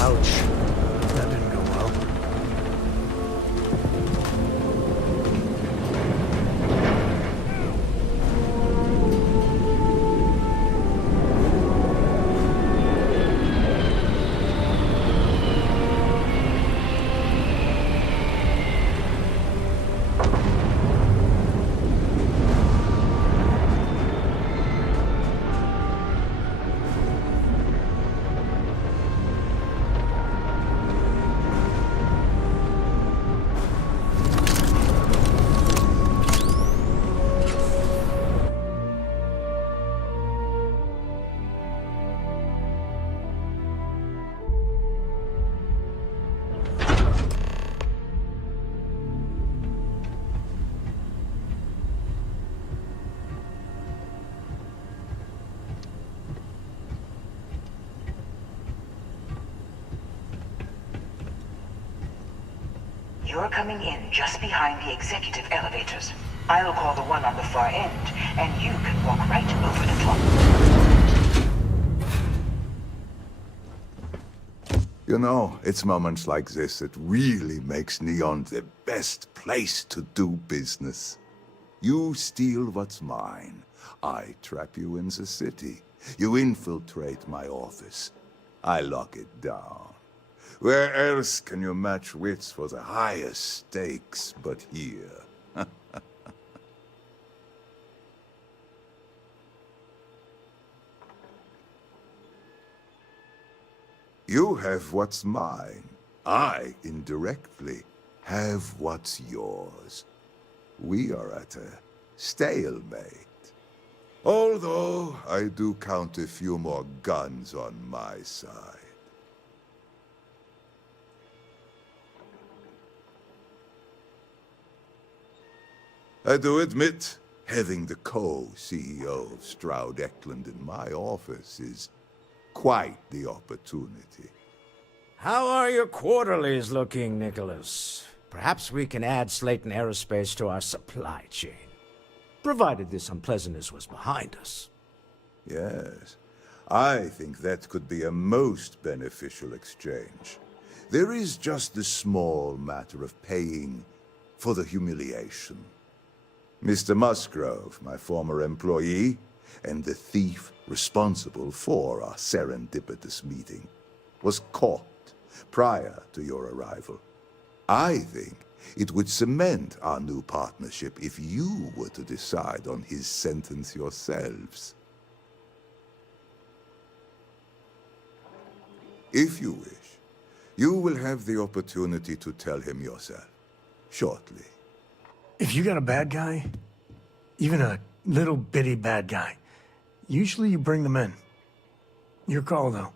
Ouch. That didn't go well. You're coming in just behind the executive elevators. I'll call the one on the far end, and you can walk right over the top. You know, it's moments like this that really makes Neon the best place to do business. You steal what's mine. I trap you in the city. You infiltrate my office. I lock it down. Where else can you match wits for the highest stakes but here? You have what's mine. I, indirectly, have what's yours. We are at a stalemate. Although I do count a few more guns on my side. I do admit, having the co-CEO of Stroud Eklund in my office is quite the opportunity. How are your quarterlies looking, Nicholas? Perhaps we can add Slayton Aerospace to our supply chain, provided this unpleasantness was behind us. Yes, I think that could be a most beneficial exchange. There is just the small matter of paying for the humiliation. Mr. Musgrove, my former employee, and the thief responsible for our serendipitous meeting, was caught prior to your arrival. I think it would cement our new partnership if you were to decide on his sentence yourselves. If you wish, you will have the opportunity to tell him yourself, shortly. If you got a bad guy, even a little bitty bad guy, usually you bring them in. Your call, though.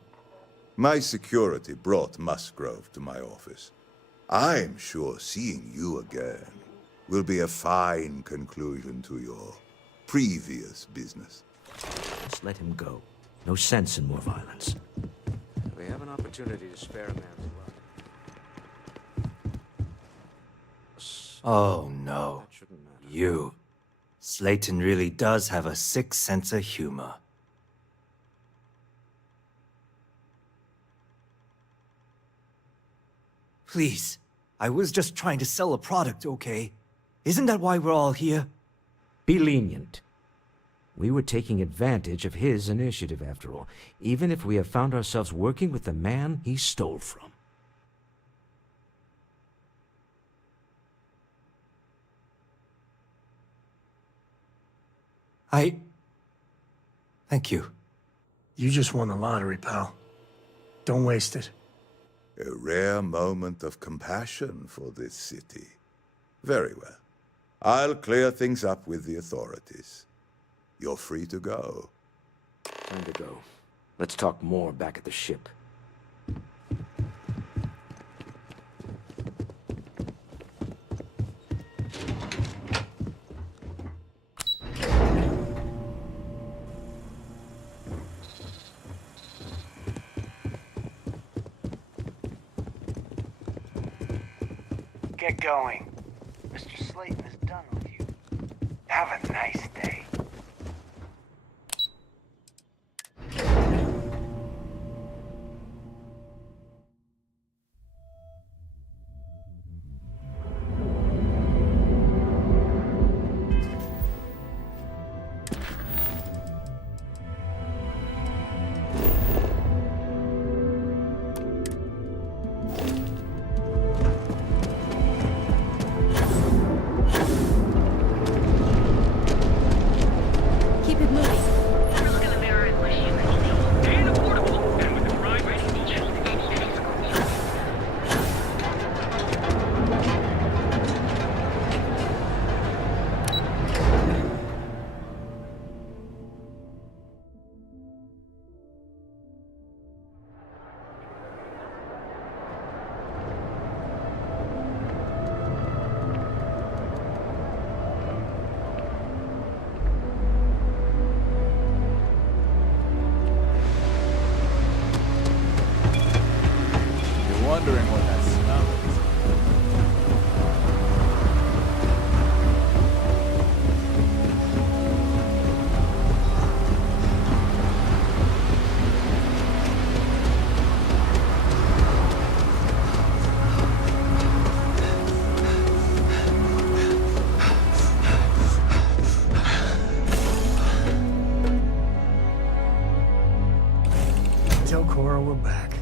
My security brought Musgrove to my office. I'm sure seeing you again will be a fine conclusion to your previous business. Just let him go. No sense in more violence. We have an opportunity to spare a man's life. Oh no. You. Slayton really does have a sick sense of humor. Please. I was just trying to sell a product, okay? Isn't that why we're all here? Be lenient. We were taking advantage of his initiative, after all, even if we have found ourselves working with the man he stole from. Thank you. You just won the lottery, pal. Don't waste it. A rare moment of compassion for this city. Very well. I'll clear things up with the authorities. You're free to go. Time to go. Let's talk more back at the ship. Get going. Mr. Slayton is done with you. Have a nice day. Wondering what that smell Tell Cora we're back.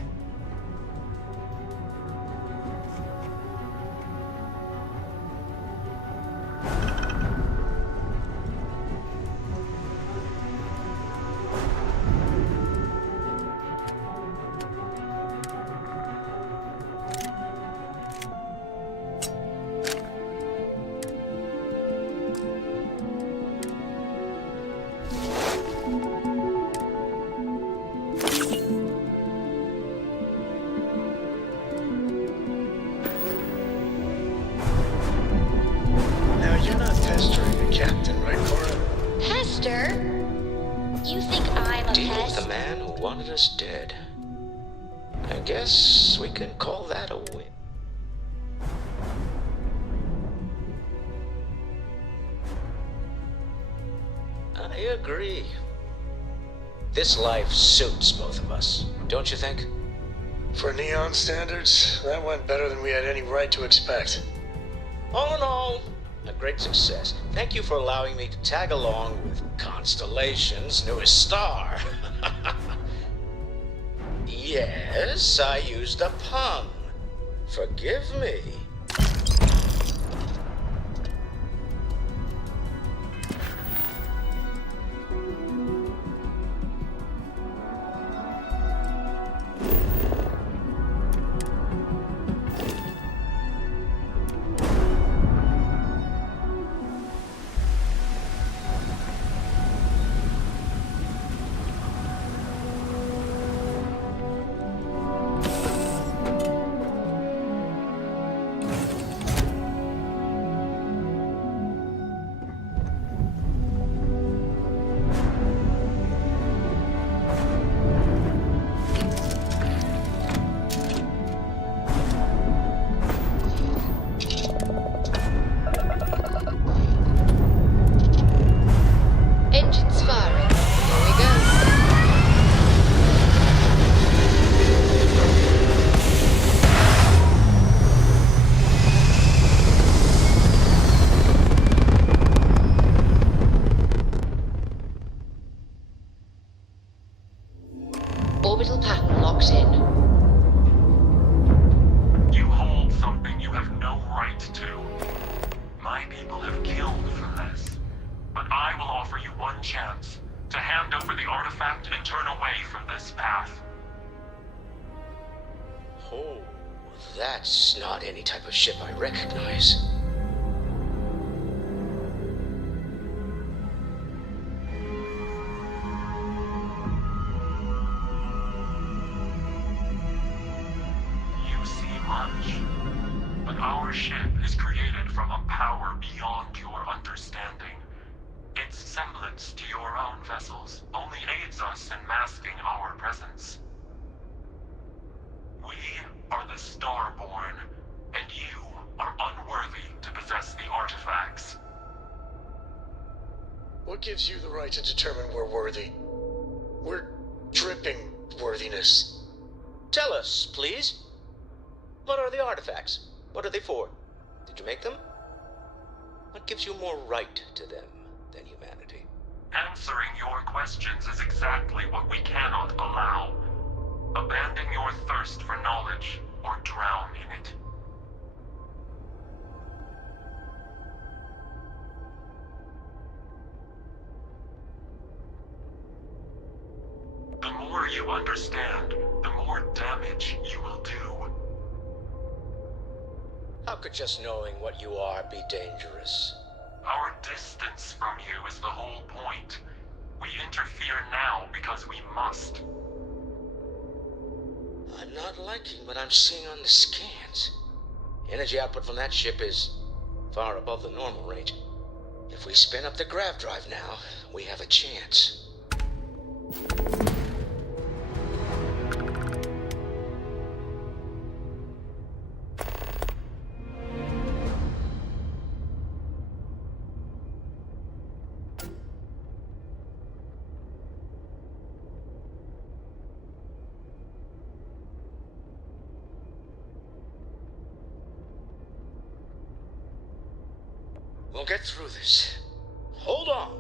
You think I'm a Deal with pest? the man who wanted us dead. I guess we can call that a win. I agree. This life suits both of us, don't you think? For Neon standards, that went better than we had any right to expect. All in all, a great success. Thank you for allowing me to tag along with Constellation's newest star. Yes, I used a pun. Forgive me. Oh, that's not any type of ship I recognize. You see much, but our ship is created from a power beyond your understanding. Its semblance to your own vessels only aids us in masking our presence. We are the Starborn, and you are unworthy to possess the artifacts. What gives you the right to determine we're worthy? We're dripping worthiness. Tell us, please. What are the artifacts? What are they for? Did you make them? What gives you more right to them than humanity? Answering your questions is exactly what we cannot allow. Abandon your thirst for knowledge, or drown in it. The more you understand, the more damage you will do. How could just knowing what you are be dangerous? Our distance from you is the whole point. We interfere now because we must. I'm not liking what I'm seeing on the scans. Energy output from that ship is far above the normal range. If we spin up the grav drive now, we have a chance. We'll get through this. Hold on.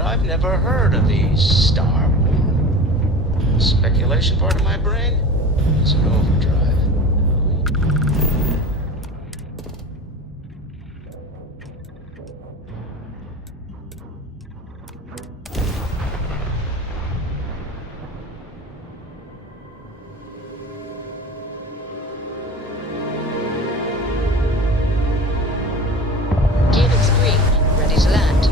I've never heard of these Starborn. Speculation part of my brain? It's an overdrive. Gearbox green, ready to land.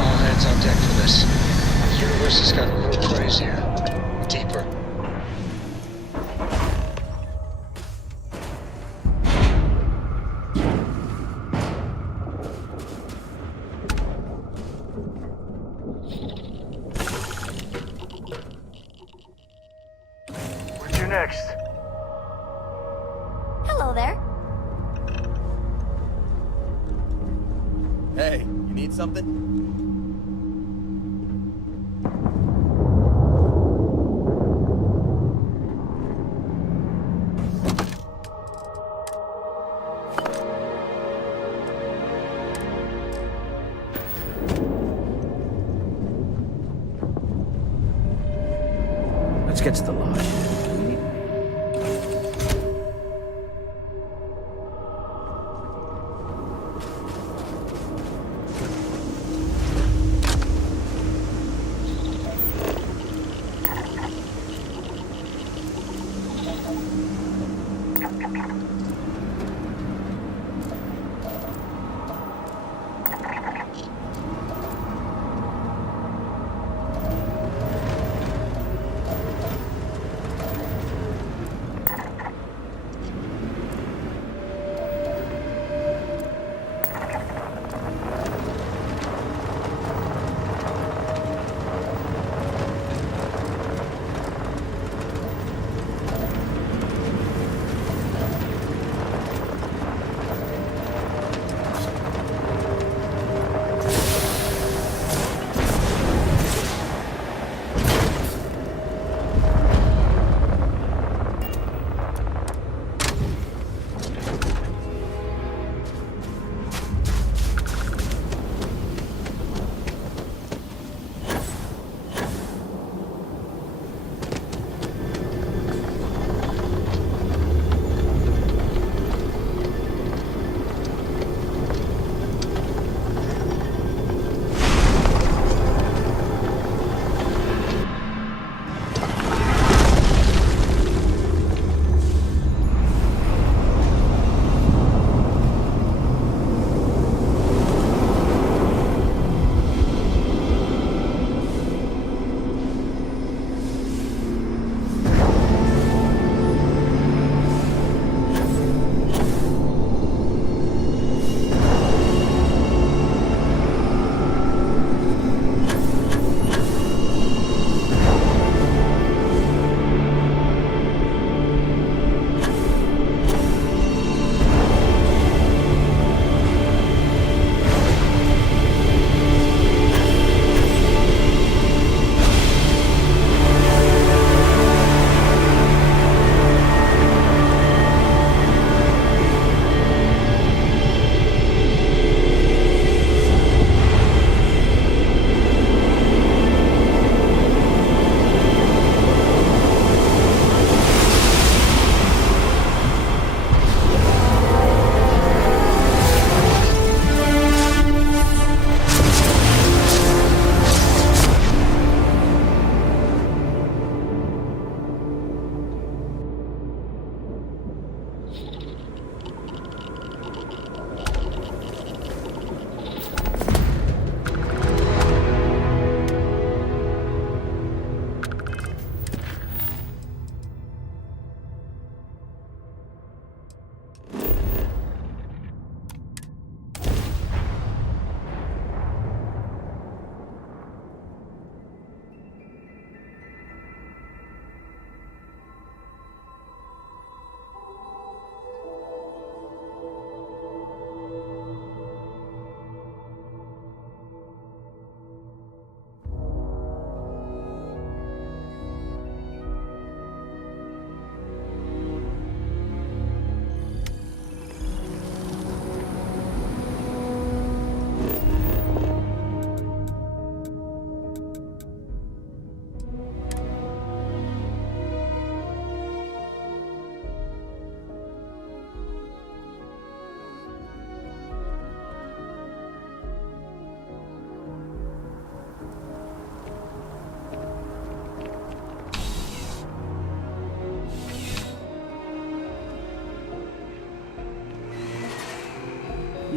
All hands on deck for this. The universe has gotten a little crazier. Deeper. Where'd you next? Hello there. Hey, you need something? Let's get to the lodge.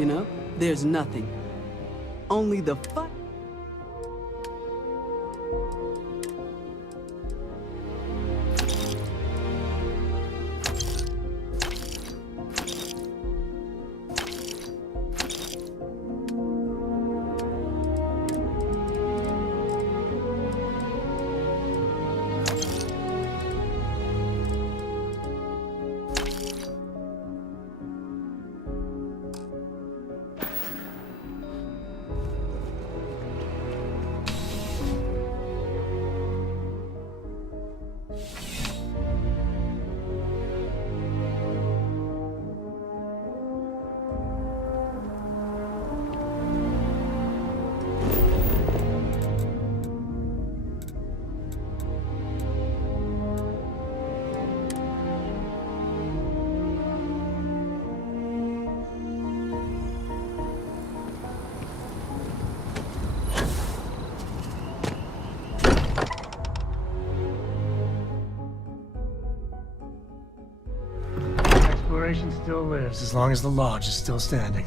You know, there's nothing. Only the fun. Exploration still lives as long as the lodge is still standing.